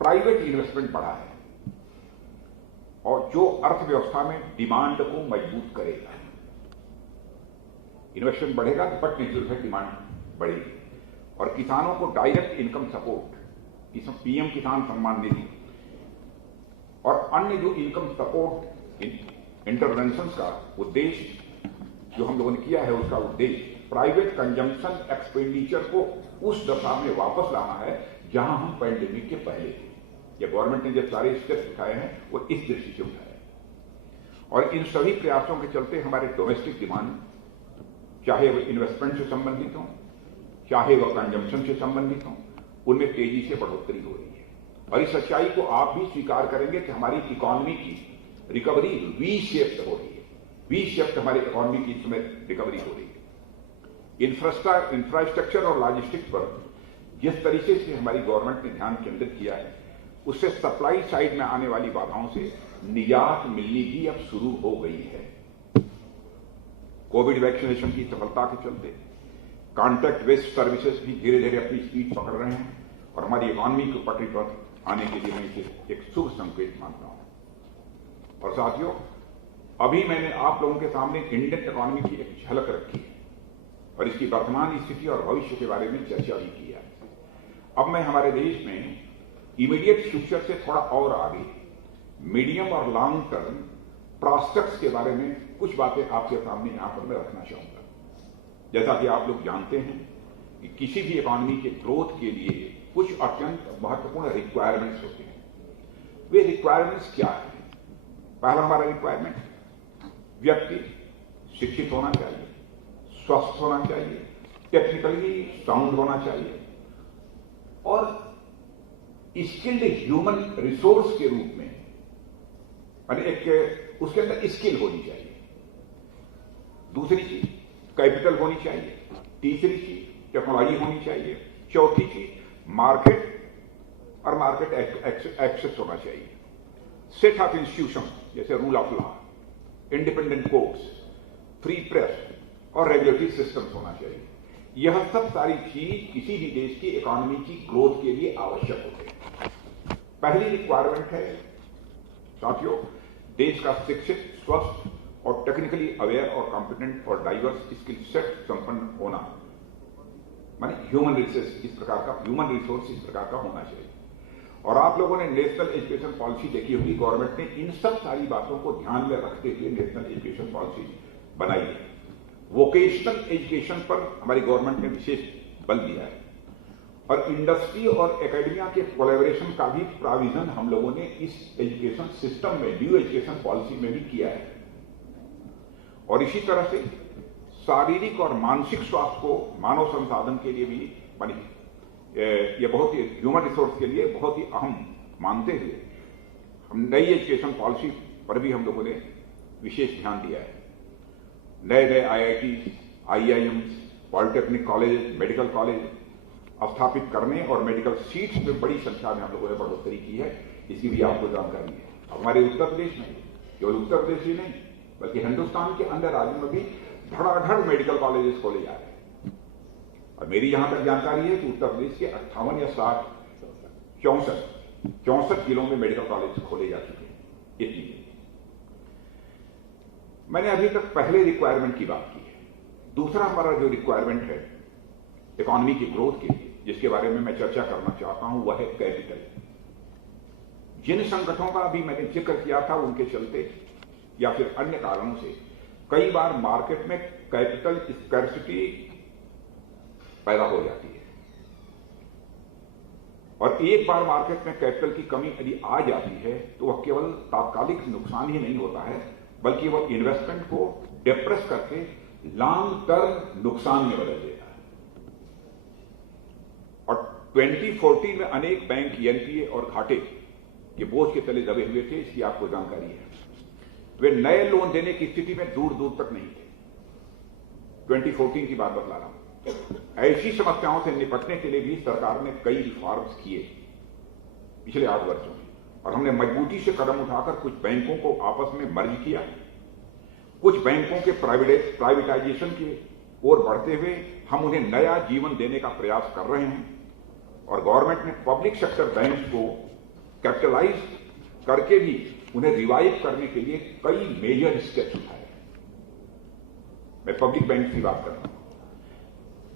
प्राइवेट इन्वेस्टमेंट बढ़ा है और जो अर्थव्यवस्था में डिमांड को मजबूत करेगा। इन्वेस्टमेंट बढ़ेगा तो बट नेचुरल है डिमांड बढ़ेगी। और किसानों को डायरेक्ट इनकम सपोर्ट, इसमें पीएम किसान सम्मान निधि और अन्य जो इनकम सपोर्ट इंटरवेंशन का उद्देश्य जो हम लोगों ने किया है, उसका उद्देश्य प्राइवेट कंजम्पशन एक्सपेंडिचर को उस दशा में वापस लाना है जहां हम पैंडेमिक के पहले थे। या गवर्नमेंट ने जो सारे स्टेप्स उठाए हैं वो इस दृष्टि से उठाए हैं। और इन सभी प्रयासों के चलते हमारे डोमेस्टिक डिमांड, चाहे वो इन्वेस्टमेंट से संबंधित हो, चाहे वह कंजम्पशन से संबंधित हो, उनमें तेजी से बढ़ोतरी हो रही है। और इस सच्चाई को आप भी स्वीकार करेंगे कि हमारी इकोनॉमी की रिकवरी वी शेप्ड हो रही है। वी शेप्ड हमारी इकोनॉमी की इसमें रिकवरी हो रही है। इंफ्रास्ट्रक्चर और लॉजिस्टिक्स पर जिस तरीके से हमारी गवर्नमेंट ने ध्यान केंद्रित किया है, उससे सप्लाई साइड में आने वाली बाधाओं से निजात मिलनी भी अब शुरू हो गई है। कोविड वैक्सीनेशन की सफलता के चलते कॉन्टैक्ट बेस्ड सर्विसेज भी धीरे धीरे अपनी स्पीड पकड़ रहे हैं और हमारी इकोनॉमी को पटरी पर आने के लिए मैं इसे एक शुभ संकेत मानता हूं। और साथियों, अभी मैंने आप लोगों के सामने इंडियन इकोनॉमी की एक झलक रखी है और इसकी वर्तमान स्थिति और भविष्य के बारे में चर्चा भी की है। अब मैं हमारे देश में इमीडिएट फ्यूचर से थोड़ा और आगे मीडियम और लॉन्ग टर्म प्रॉस्पेक्ट्स के बारे में कुछ बातें आपके सामने यहां पर मैं रखना चाहूंगा। जैसा कि आप लोग जानते हैं कि किसी भी इकोनॉमी के ग्रोथ के लिए कुछ अत्यंत महत्वपूर्ण रिक्वायरमेंट्स होते हैं। वे रिक्वायरमेंट्स क्या है? पहला हमारा रिक्वायरमेंट, व्यक्ति शिक्षित होना चाहिए, स्वस्थ होना चाहिए, टेक्निकली साउंड होना चाहिए और स्किल्ड ह्यूमन रिसोर्स के रूप में, यानी एक उसके अंदर स्किल होनी चाहिए। दूसरी चीज कैपिटल होनी चाहिए। तीसरी चीज टेक्नोलॉजी होनी चाहिए। चौथी चीज मार्केट और मार्केट एक्सेस होना चाहिए। सेट ऑफ इंस्टीट्यूशन जैसे rule of law, independent courts, free press और रेगुलेटरी सिस्टम होना चाहिए। यह सब सारी चीज किसी भी देश की इकोनॉमी की ग्रोथ के लिए आवश्यक होते हैं। पहली रिक्वायरमेंट है साथियों, देश का शिक्षित, स्वस्थ और टेक्निकली अवेयर और कॉम्पिटेंट और डाइवर्स स्किल सेट संपन्न होना, माने ह्यूमन रिसोर्स इस प्रकार का होना चाहिए। और आप लोगों ने नेशनल एजुकेशन पॉलिसी देखी होगी, गवर्नमेंट ने इन सब सारी बातों को ध्यान में रखते हुए नेशनल एजुकेशन पॉलिसी बनाई है। वोकेशनल एजुकेशन पर हमारी गवर्नमेंट ने विशेष बल दिया है और इंडस्ट्री और एकेडमिया के कोलैबोरेशन का भी प्रोविजन हम लोगों ने इस एजुकेशन सिस्टम में, न्यू एजुकेशन पॉलिसी में भी किया है। और इसी तरह से शारीरिक और मानसिक स्वास्थ्य को मानव संसाधन के लिए भी बनी, ये बहुत ही ह्यूमन रिसोर्स के लिए बहुत ही अहम मानते हुए हम नई एजुकेशन पॉलिसी पर भी हम लोगों ने विशेष ध्यान दिया है। नए नए IIT, IIMs, polytechnic college, medical college स्थापित करने और मेडिकल सीट्स में बड़ी संख्या में हम लोगों ने बढ़ोतरी की है, इसकी भी आपको जानकारी है। हमारे उत्तर प्रदेश में, केवल उत्तर प्रदेश ही नहीं बल्कि हिंदुस्तान के अन्य राज्यों में भी धड़ाधड़ मेडिकल कॉलेजेस खोले जा रहे हैं। और मेरी यहां तक जानकारी है कि उत्तर प्रदेश के 58 या 64 जिलों में मेडिकल कॉलेज खोले जा चुके हैं। इतनी मैंने अभी तक पहले रिक्वायरमेंट की बात की है। दूसरा हमारा जो रिक्वायरमेंट है इकोनॉमी की ग्रोथ के लिए, जिसके बारे में मैं चर्चा करना चाहता हूं, वह है कैपिटल। जिन संकटों का अभी मैंने जिक्र किया था, उनके चलते या फिर अन्य कारणों से कई बार मार्केट में कैपिटल स्कैर्सिटी पैदा हो जाती है। और एक बार मार्केट में कैपिटल की कमी यदि आ जाती है तो वह केवल तात्कालिक नुकसान ही नहीं होता है, बल्कि वह इन्वेस्टमेंट को डिप्रेस करके लॉन्ग टर्म नुकसान में बदल देता है। और 2014 में अनेक बैंक एनपीए और घाटे के बोझ के तले दबे हुए थे, इसकी आपको जानकारी है। वे नए लोन देने की स्थिति में दूर दूर तक नहीं थे। 2014 की बात बतला रहा हूं। ऐसी समस्याओं से निपटने के लिए भी सरकार ने कई रिफॉर्म्स किए पिछले 8 वर्षों में, और हमने मजबूती से कदम उठाकर कुछ बैंकों को आपस में मर्ज किया, कुछ बैंकों के प्राइवेटाइजेशन की ओर बढ़ते हुए हम उन्हें नया जीवन देने का प्रयास कर रहे हैं। और गवर्नमेंट ने पब्लिक सेक्टर बैंक्स को कैपिटलाइज करके भी उन्हें रिवाइव करने के लिए कई मेजर स्टेप्स उठाए। मैं पब्लिक बैंक की बात कर रहा हूं।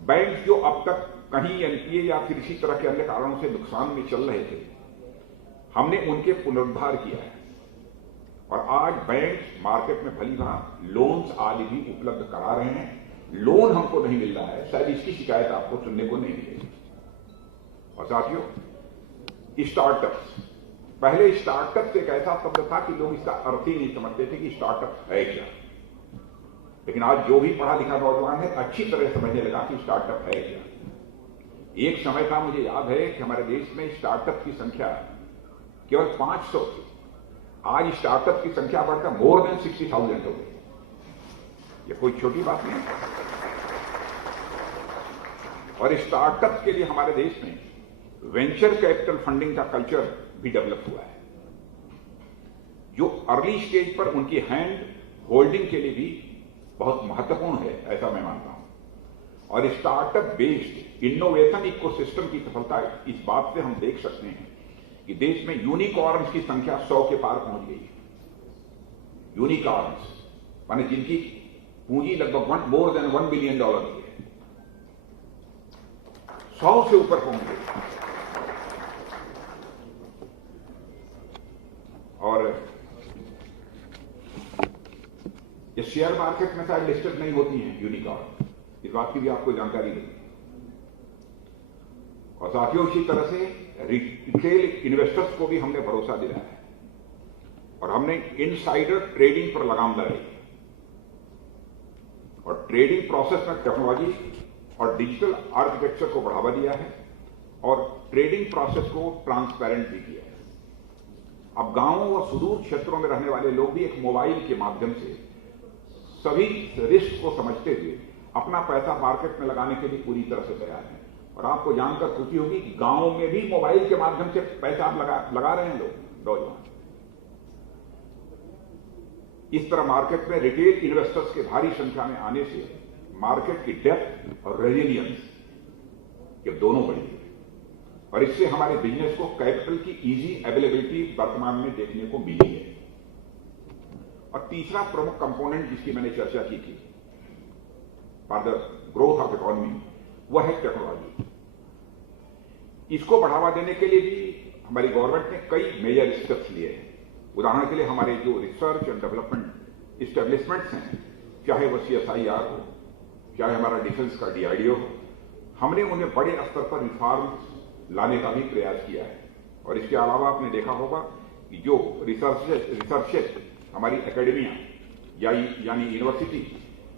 बैंक जो अब तक कहीं एनपीए या फिर इसी तरह के अन्य कारणों से नुकसान में चल रहे थे, हमने उनके पुनरुद्धार किया है। और आज बैंक मार्केट में भली भांति लोन्स आदि भी उपलब्ध करा रहे हैं। लोन हमको नहीं मिल रहा है, शायद इसकी शिकायत आपको सुनने को नहीं मिलेगी। और साथियों, स्टार्टअप्स, पहले स्टार्टअप एक ऐसा शब्द था कि लोग इसका अर्थ ही नहीं समझते थे कि स्टार्टअप है क्या। लेकिन आज जो भी पढ़ा लिखा नौजवान है अच्छी तरह समझने लगा कि स्टार्टअप है क्या। एक समय था, मुझे याद है कि हमारे देश में स्टार्टअप की संख्या केवल 500 थी। आज स्टार्टअप की संख्या बढ़कर मोर देन 60,000 हो गई। ये कोई छोटी बात नहीं है। और स्टार्टअप के लिए हमारे देश में वेंचर कैपिटल फंडिंग का कल्चर भी डेवलप हुआ है, जो अर्ली स्टेज पर उनकी हैंड होल्डिंग के लिए भी बहुत महत्वपूर्ण है, ऐसा मैं मानता हूं। और स्टार्टअप बेस्ड इनोवेशन इकोसिस्टम की सफलता इस बात से हम देख सकते हैं कि देश में यूनिकॉर्न्स की संख्या 100 के पार पहुंच गई है। यूनिकॉर्न्स माने जिनकी पूंजी लगभग मोर देन $1 बिलियन की है, 100 से ऊपर पहुंच गई। और ये शेयर मार्केट में शायद लिस्टेड नहीं होती हैं यूनिकॉर्न, इस बात की भी आपको जानकारी देगी। और साथियों, इसी तरह से रिटेल इन्वेस्टर्स को भी हमने भरोसा दिलाया है और हमने इनसाइडर ट्रेडिंग पर लगाम लगाई है। और ट्रेडिंग प्रोसेस में टेक्नोलॉजी और डिजिटल आर्किटेक्चर को बढ़ावा दिया है और ट्रेडिंग प्रोसेस को ट्रांसपेरेंट भी किया है। अब गांवों और सुदूर क्षेत्रों में रहने वाले लोग भी एक मोबाइल के माध्यम से सभी रिस्क को समझते हुए अपना पैसा मार्केट में लगाने के लिए पूरी तरह से तैयार है। और आपको जानकर खुशी होगी कि गांवों में भी मोबाइल के माध्यम से पैसा आप लगा रहे हैं लोग, नौजवान। इस तरह मार्केट में रिटेल इन्वेस्टर्स के भारी संख्या में आने से मार्केट की डेप्थ और रेजिलियंस ये दोनों बढ़ी है और इससे हमारे बिजनेस को कैपिटल की इजी अवेलेबिलिटी वर्तमान में देखने को मिली है। और तीसरा प्रमुख कंपोनेंट जिसकी मैंने चर्चा की थी for the growth of economy वह है टेक्नोलॉजी। इसको बढ़ावा देने के लिए भी हमारी गवर्नमेंट ने कई मेजर स्टेप्स लिए हैं। उदाहरण के लिए हमारे जो रिसर्च एंड डेवलपमेंट इस्टेब्लिशमेंट्स हैं, चाहे वो CSIR हो, चाहे हमारा डिफेंस का DRDO हो, हमने उन्हें बड़े स्तर पर रिफॉर्म्स लाने का भी प्रयास किया है। और इसके अलावा आपने देखा होगा कि जो रिसर्च हमारी एकेडमिया यानी यूनिवर्सिटी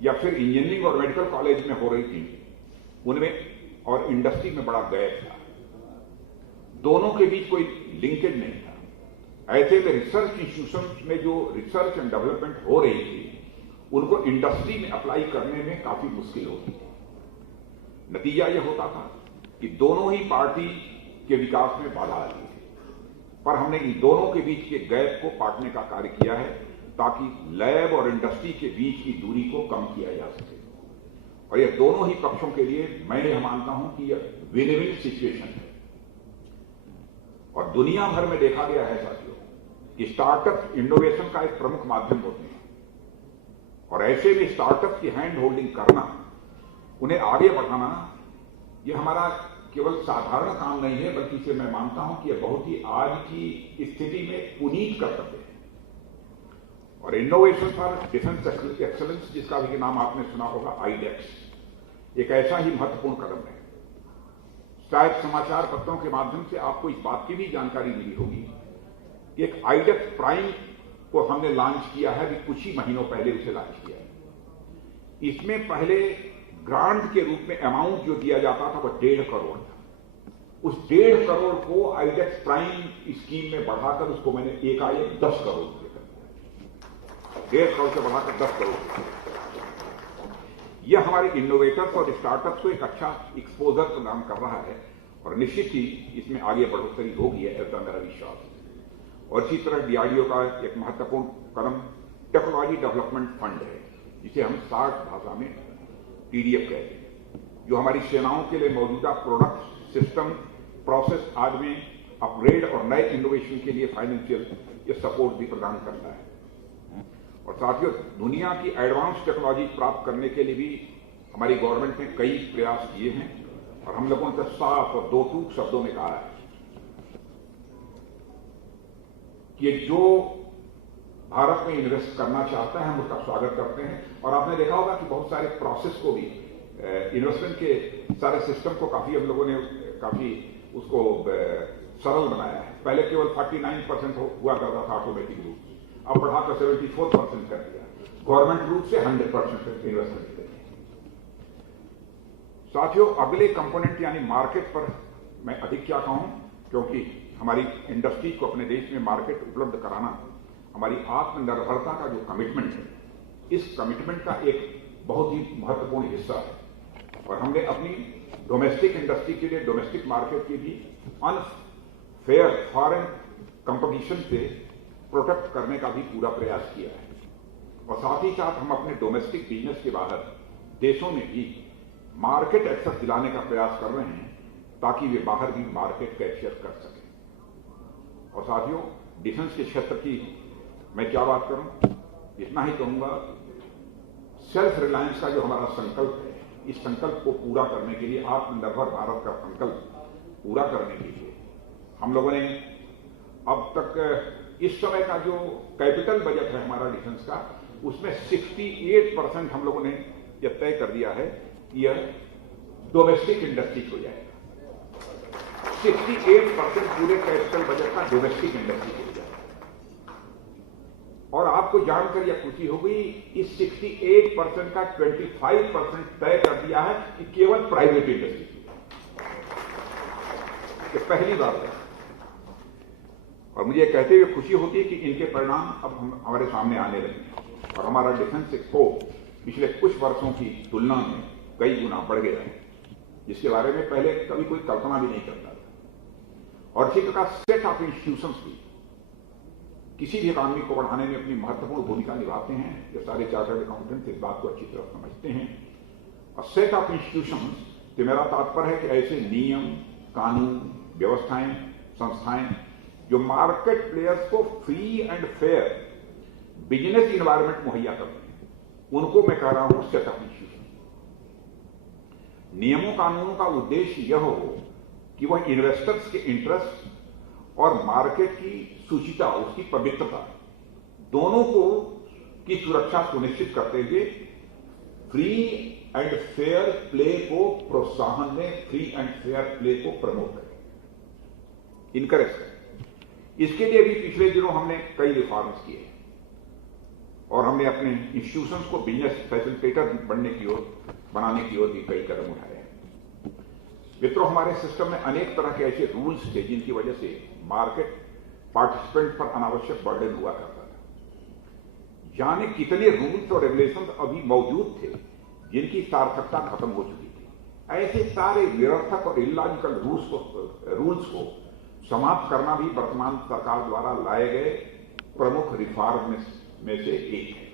या फिर इंजीनियरिंग और मेडिकल कॉलेज में हो रही थी, उनमें और इंडस्ट्री में बड़ा गैप था, दोनों के बीच कोई लिंकेज नहीं था। ऐसे में रिसर्च इंस्टीट्यूशन में जो रिसर्च एंड डेवलपमेंट हो रही थी उनको इंडस्ट्री में अप्लाई करने में काफी मुश्किल होती थी। नतीजा यह होता था कि दोनों ही पार्टी के विकास में बाधा आती है। पर हमने इन दोनों के बीच के गैप को पाटने का कार्य किया है ताकि लैब और इंडस्ट्री के बीच की दूरी को कम किया जा सके। और यह दोनों ही पक्षों के लिए मैं यह मानता हूं कि यह विन विन सिचुएशन है। और दुनिया भर में देखा गया है साथियों कि स्टार्टअप इनोवेशन का एक प्रमुख माध्यम होते हैं और ऐसे में स्टार्टअप की हैंड होल्डिंग करना, उन्हें आगे बढ़ाना, यह हमारा केवल साधारण काम नहीं है बल्कि इसे मैं मानता हूं कि यह बहुत ही आज की स्थिति में पुनीत कर्तव्य है। और इनोवेशन फॉर डिफेंस एक्सलेंस जिसका भी नाम आपने सुना होगा, IDEX, एक ऐसा ही महत्वपूर्ण कदम है। शायद समाचार पत्रों के माध्यम से आपको इस बात की भी जानकारी मिली होगी कि एक IDEX प्राइम को हमने लॉन्च किया है, अभी कुछ ही महीनों पहले उसे लॉन्च किया है। इसमें पहले ग्रांट के रूप में अमाउंट जो दिया जाता था वह 1.5 करोड़ था। उस 1.5 करोड़ को IDEX प्राइम स्कीम में बढ़ाकर उसको मैंने एकाएक 10 करोड़ रुपये कर दिया। 1.5 करोड़ से बढ़ाकर 10 करोड़। यह हमारे इनोवेटर्स और स्टार्टअप्स को एक अच्छा एक्सपोजर प्रदान कर रहा है और निश्चित ही इसमें आगे बढ़ोतरी होगी ऐसा मेरा विश्वास है। और इसी तरह DRDO का एक महत्वपूर्ण कदम टेक्नोलॉजी डेवलपमेंट फंड है, जिसे हम शार्ट भाषा में TDF कहते हैं, जो हमारी सेनाओं के लिए मौजूदा प्रोडक्ट, सिस्टम, प्रोसेस आदि में अपग्रेड और नए इनोवेशन के लिए फाइनेंशियल सपोर्ट भी प्रदान करता है। और साथियों, दुनिया की एडवांस टेक्नोलॉजी प्राप्त करने के लिए भी हमारी गवर्नमेंट ने कई प्रयास किए हैं और हम लोगों ने साफ और दो टूक शब्दों में कहा है कि जो भारत में इन्वेस्ट करना चाहता है हम उसका स्वागत करते हैं। और आपने देखा होगा कि बहुत सारे प्रोसेस को भी, इन्वेस्टमेंट के सारे सिस्टम को काफी हम लोगों ने काफी उसको सरल बनाया है। पहले केवल 49% हुआ करता था ऑटोमेटिक रूप, अब बढ़ाकर 74% कर दिया। गवर्नमेंट रूप से 100% इन्वेस्टमेंट करिए। साथियों, अगले कंपोनेंट यानी मार्केट पर मैं अधिक क्या कहूं, क्योंकि हमारी इंडस्ट्री को अपने देश में मार्केट उपलब्ध कराना हमारी आत्मनिर्भरता का जो कमिटमेंट है, इस कमिटमेंट का एक बहुत ही महत्वपूर्ण हिस्सा है। और हमने अपनी डोमेस्टिक इंडस्ट्री के लिए डोमेस्टिक मार्केट की भी अनफेयर फॉरेन कंपटीशन से प्रोटेक्ट करने का भी पूरा प्रयास किया है। और साथ ही साथ हम अपने डोमेस्टिक बिजनेस के बाहर देशों में भी मार्केट एक्सेस दिलाने का प्रयास कर रहे हैं ताकि वे बाहर भी मार्केट कैप्चर कर सकें। और साथियों, डिफेंस के क्षेत्र की मैं क्या बात करूं, इतना ही कहूंगा, सेल्फ रिलायंस का जो हमारा संकल्प है, इस संकल्प को पूरा करने के लिए, आत्मनिर्भर भारत का संकल्प पूरा करने के लिए हम लोगों ने अब तक इस समय का जो कैपिटल बजट है हमारा डिफेंस का, उसमें 68% हम लोगों ने यह तय कर दिया है कि यह डोमेस्टिक इंडस्ट्री हो जाएगा। 68% पूरे कैपिटल बजट का डोमेस्टिक इंडस्ट्री हो जाएगा। और आपको जानकर यह खुशी होगी, इस 68% का 25% तय कर दिया है कि केवल प्राइवेट इंडस्ट्री, ये पहली बार है। और मुझे कहते हुए खुशी होती है कि इनके परिणाम अब हमारे सामने आने लगे हैं और हमारा डिफेंस एक्सपोर्ट पिछले कुछ वर्षों की तुलना में कई गुना बढ़ गया है, जिसके बारे में पहले कभी कोई कल्पना भी नहीं करता था। और इसी प्रकार सेट ऑफ इंस्टीट्यूशंस भी किसी भी इकॉनमी को बढ़ाने में अपनी महत्वपूर्ण भूमिका निभाते हैं। ये सारे चार्टर्ड अकाउंटेंट इस बात को अच्छी तरह समझते हैं। और सेट ऑफ इंस्टीट्यूशंस से मेरा तात्पर्य है कि ऐसे नियम, कानून, व्यवस्थाएं, संस्थाएं जो मार्केट प्लेयर्स को free and fair business environment मुहैया करते हैं, उनको मैं कह रहा हूं सेट ऑफ इंस्टीट्यूशन। नियमों कानूनों का उद्देश्य यह हो कि वह इन्वेस्टर्स के इंटरेस्ट और मार्केट की शुचिता, उसकी पवित्रता, दोनों को की सुरक्षा सुनिश्चित करते हुए फ्री एंड फेयर प्ले को प्रोत्साहन दें, फ्री एंड फेयर प्ले को प्रमोट करें, इनकरेज करें। इसके लिए भी पिछले दिनों हमने कई रिफॉर्म्स किए और हमने अपने इंस्टीट्यूशंस को बिजनेस फैसिलिटेटर बनाने की ओर भी कई कदम उठाए हैं। मित्रों, हमारे सिस्टम में अनेक तरह के ऐसे रूल्स थे जिनकी वजह से मार्केट पार्टिसिपेंट पर अनावश्यक बर्डन हुआ करता था। जाने कितने रूल्स और रेगुलेशंस अभी मौजूद थे जिनकी सार्थकता खत्म हो चुकी थी। ऐसे सारे निरर्थक और इलॉजिकल रूल्स को समाप्त करना भी वर्तमान सरकार द्वारा लाए गए प्रमुख रिफॉर्म में से एक है।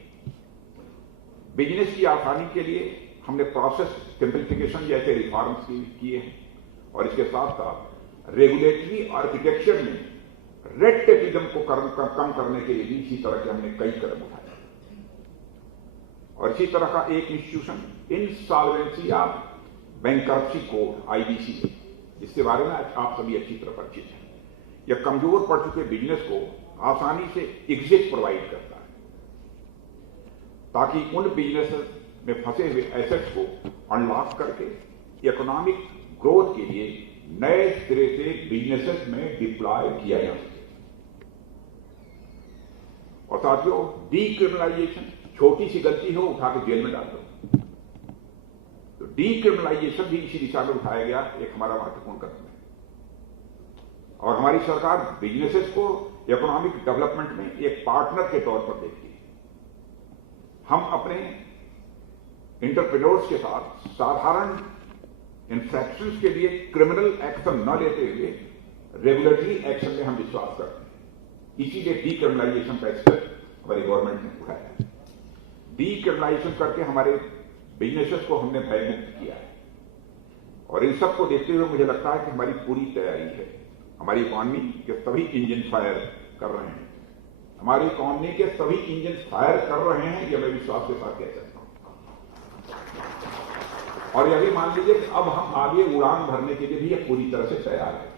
बिजनेस की आसानी के लिए हमने प्रोसेस सिंप्लीफिकेशन जैसे रिफॉर्म्स किए हैं और इसके साथ साथ रेगुलेटरी आर्किटेक्चर में रेड टेपिज्म को कम करने के लिए भी इसी तरह के हमने कई कदम उठाए। और इसी तरह का एक institution insolvency of bankruptcy code IBC, जिसके बारे में आप सभी अच्छी तरह परिचित हैं। यह कमजोर पड़ चुके बिजनेस को आसानी से एग्जिट प्रोवाइड करता है ताकि उन बिजनेस में फंसे हुए एसेट्स को अनलॉक करके इकोनॉमिक ग्रोथ के लिए नए सिरे से बिजनेसेस में डिप्लॉय किया जा सके। और साथियों, डीक्रिमिनलाइजेशन, छोटी सी गलती हो उठा के जेल में डाल दो, तो डीक्रिमिनलाइजेशन भी इसी दिशा में उठाया गया एक हमारा महत्वपूर्ण कदम है। और हमारी सरकार बिजनेसेस को इकोनॉमिक डेवलपमेंट में एक पार्टनर के तौर पर देखती है। हम अपने इंटरप्रेन्योर्स के साथ साधारण इंफ्रैक्शंस के लिए क्रिमिनल एक्शन न लेते हुए रेगुलेटरी एक्शन में हम विश्वास करते हैं। इसीलिए डीक्रिमिनलाइजेशन का स्टेप हमारी गवर्नमेंट ने उठाया है। डीक्रिमिनलाइजेशन करके हमारे बिजनेसेस को हमने भयमुक्त किया है। और इन सब को देखते हुए मुझे लगता है कि हमारी पूरी तैयारी है। हमारी इकॉनमी के सभी इंजन फायर कर रहे हैं। हमारी इकॉनमी के सभी इंजन फायर कर रहे हैं, यह मैं विश्वास के साथ कह सकता हूं। और यह भी मान लीजिए कि अब हम आगे उड़ान भरने के लिए भी यह पूरी तरह से तैयार है।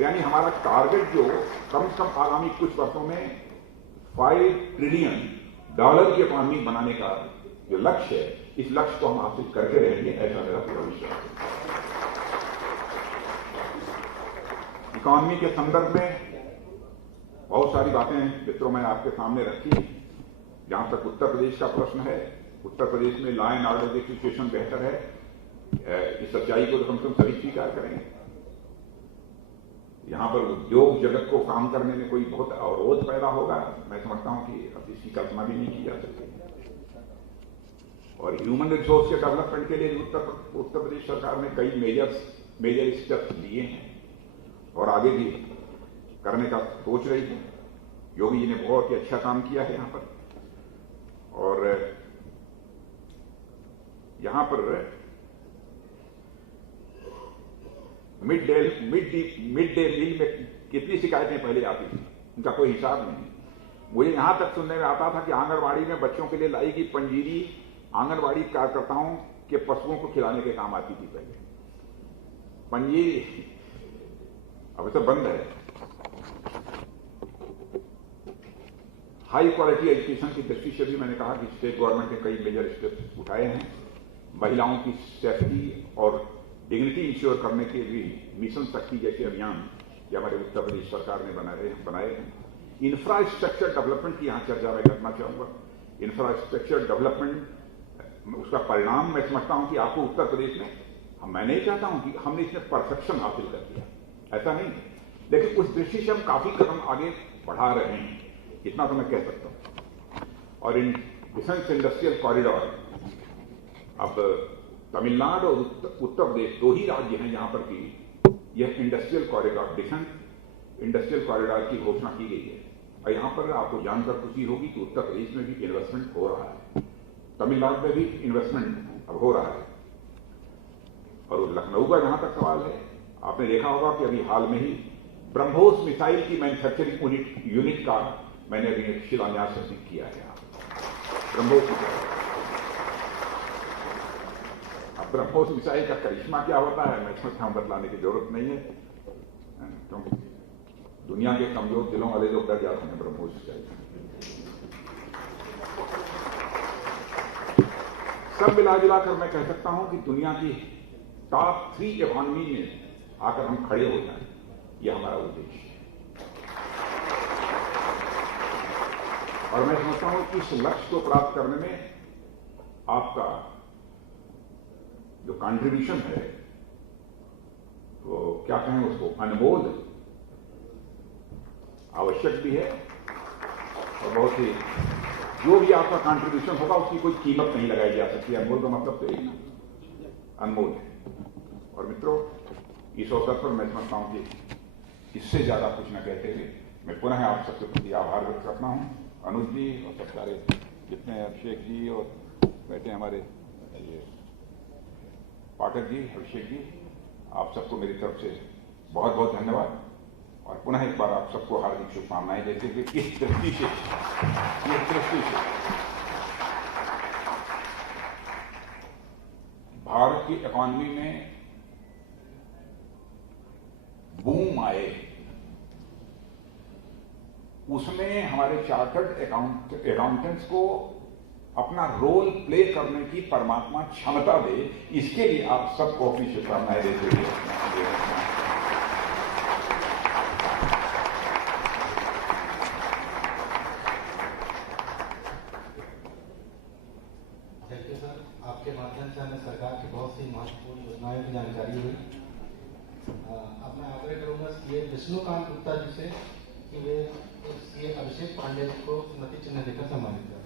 यानी हमारा टारगेट जो कम से कम आगामी कुछ वर्षों में $5 ट्रिलियन की इकॉनमी बनाने का जो लक्ष्य है, इस लक्ष्य को हम हासिल करके रहेंगे, ऐसा मेरा पूरा विश्वास है। इकॉनमी के संदर्भ में बहुत सारी बातें मित्रों मैंने आपके सामने रखी। जहां तक उत्तर प्रदेश का प्रश्न है, उत्तर प्रदेश में लॉ एंड ऑर्डर की सिचुएशन बेहतर है। इस सच्चाई को तो कम से कम सभी स्वीकार करेंगे। यहां पर उद्योग जगत को काम करने में कोई बहुत अवरोध पैदा होगा, मैं समझता हूं कि अब इसकी कल्पना भी नहीं की जा सकती। और ह्यूमन रिसोर्स के डेवलपमेंट के लिए उत्तर प्रदेश सरकार ने कई मेजर स्टेप्स लिए हैं और आगे भी करने का सोच रही है। योगी जी ने बहुत ही अच्छा काम किया है यहां पर। और यहां पर मिड डे मील में कितनी शिकायतें पहले आती थी, उनका कोई हिसाब नहीं। मुझे यहां तक सुनने में आता था कि आंगनबाड़ी में बच्चों के लिए लाई गई पंजीरी आंगनबाड़ी कार्यकर्ताओं के पशुओं को खिलाने के काम आती थी। पहले पंजीरी अब तो बंद है। हाई क्वालिटी एजुकेशन की दृष्टि से भी मैंने कहा कि स्टेट गवर्नमेंट ने कई मेजर स्टेप्स उठाए हैं। महिलाओं की सेफ्टी और डिग्निटी इंश्योर करने के लिए मिशन शक्ति जैसे अभियान ये हमारे उत्तर प्रदेश सरकार ने बनाए हैं। इंफ्रास्ट्रक्चर डेवलपमेंट की यहां चर्चा मैं करना चाहूंगा। इंफ्रास्ट्रक्चर डेवलपमेंट उसका परिणाम मैं समझता हूं कि आपको उत्तर प्रदेश में, मैं नहीं चाहता हूं कि हमने इसमें परफेक्शन हासिल कर दिया, ऐसा नहीं, लेकिन उस दृष्टि से हम काफी कदम आगे बढ़ा रहे हैं, इतना तो मैं कह सकता हूं। और इन डिफेंस इंडस्ट्रियल कॉरिडोर, अब तमिलनाडु और उत्तर प्रदेश दो ही राज्य हैं जहां पर कि यह industrial corridor, defence industrial corridor की घोषणा की गई है और यहां पर आपको जानकर खुशी होगी कि उत्तर प्रदेश में भी इन्वेस्टमेंट हो रहा है, तमिलनाडु में भी इन्वेस्टमेंट अब हो रहा है। और लखनऊ का जहां तक सवाल है, आपने देखा होगा कि अभी हाल में ही ब्रह्मोस मिसाइल की मैन्युफैक्चरिंग यूनिट का मैंने अभी एक शिलान्यास किया है। ब्रह्मोस मिसाइल, अब ब्रह्मोस मिसाइल का करिश्मा क्या होता है मैं समझता हूं बतलाने की जरूरत नहीं है, क्योंकि दुनिया के कमजोर दिलों वाले लोग डर जाते हैं ब्रह्मोस मिसाइल। सब मिला जुलाकर मैं कह सकता हूं कि दुनिया की टॉप 3 इकोनॉमी में आकर हम खड़े हो जाएं, यह हमारा उद्देश्य है। और मैं समझता हूं कि इस लक्ष्य को प्राप्त करने में आपका जो कंट्रीब्यूशन है, तो क्या कहें उसको, अनमोल आवश्यक भी है और बहुत ही जो भी आपका कंट्रीब्यूशन होगा उसकी कोई कीमत नहीं लगाई जा सकती। अनमोल का मतलब तो यही ना, अनमोल है। और मित्रों, इस अवसर पर मैं समझता हूं कि इससे ज्यादा कुछ न कहते हुए मैं पुनः आप सबके प्रति आभार व्यक्त करता हूं। अनुज जी और सब सारे जितने अभिषेक जी और बैठे हमारे ये पाठक जी, अभिषेक जी, आप सबको मेरी तरफ से बहुत बहुत धन्यवाद और पुनः एक बार आप सबको हार्दिक शुभकामनाएं देते हुए इस दृष्टि से भारत की इकॉनमी में बूम आए, उसमें हमारे चार्टर्ड अकाउंटेंट्स को अपना रोल प्ले करने की परमात्मा क्षमता दे, इसके लिए आप सबको अपनी शुभकामनाएं देते हुए थैंक यू सर। आपके माध्यम से हमें सरकार की बहुत सी महत्वपूर्ण योजनाओं की जानकारी हुई। अब मैं आग्रह करूंगा सीए विष्णुकांत गुप्ता जी से कि वे सीए अभिषेक पांडे जी को स्मृति चिन्ह देकर सम्मानित करें।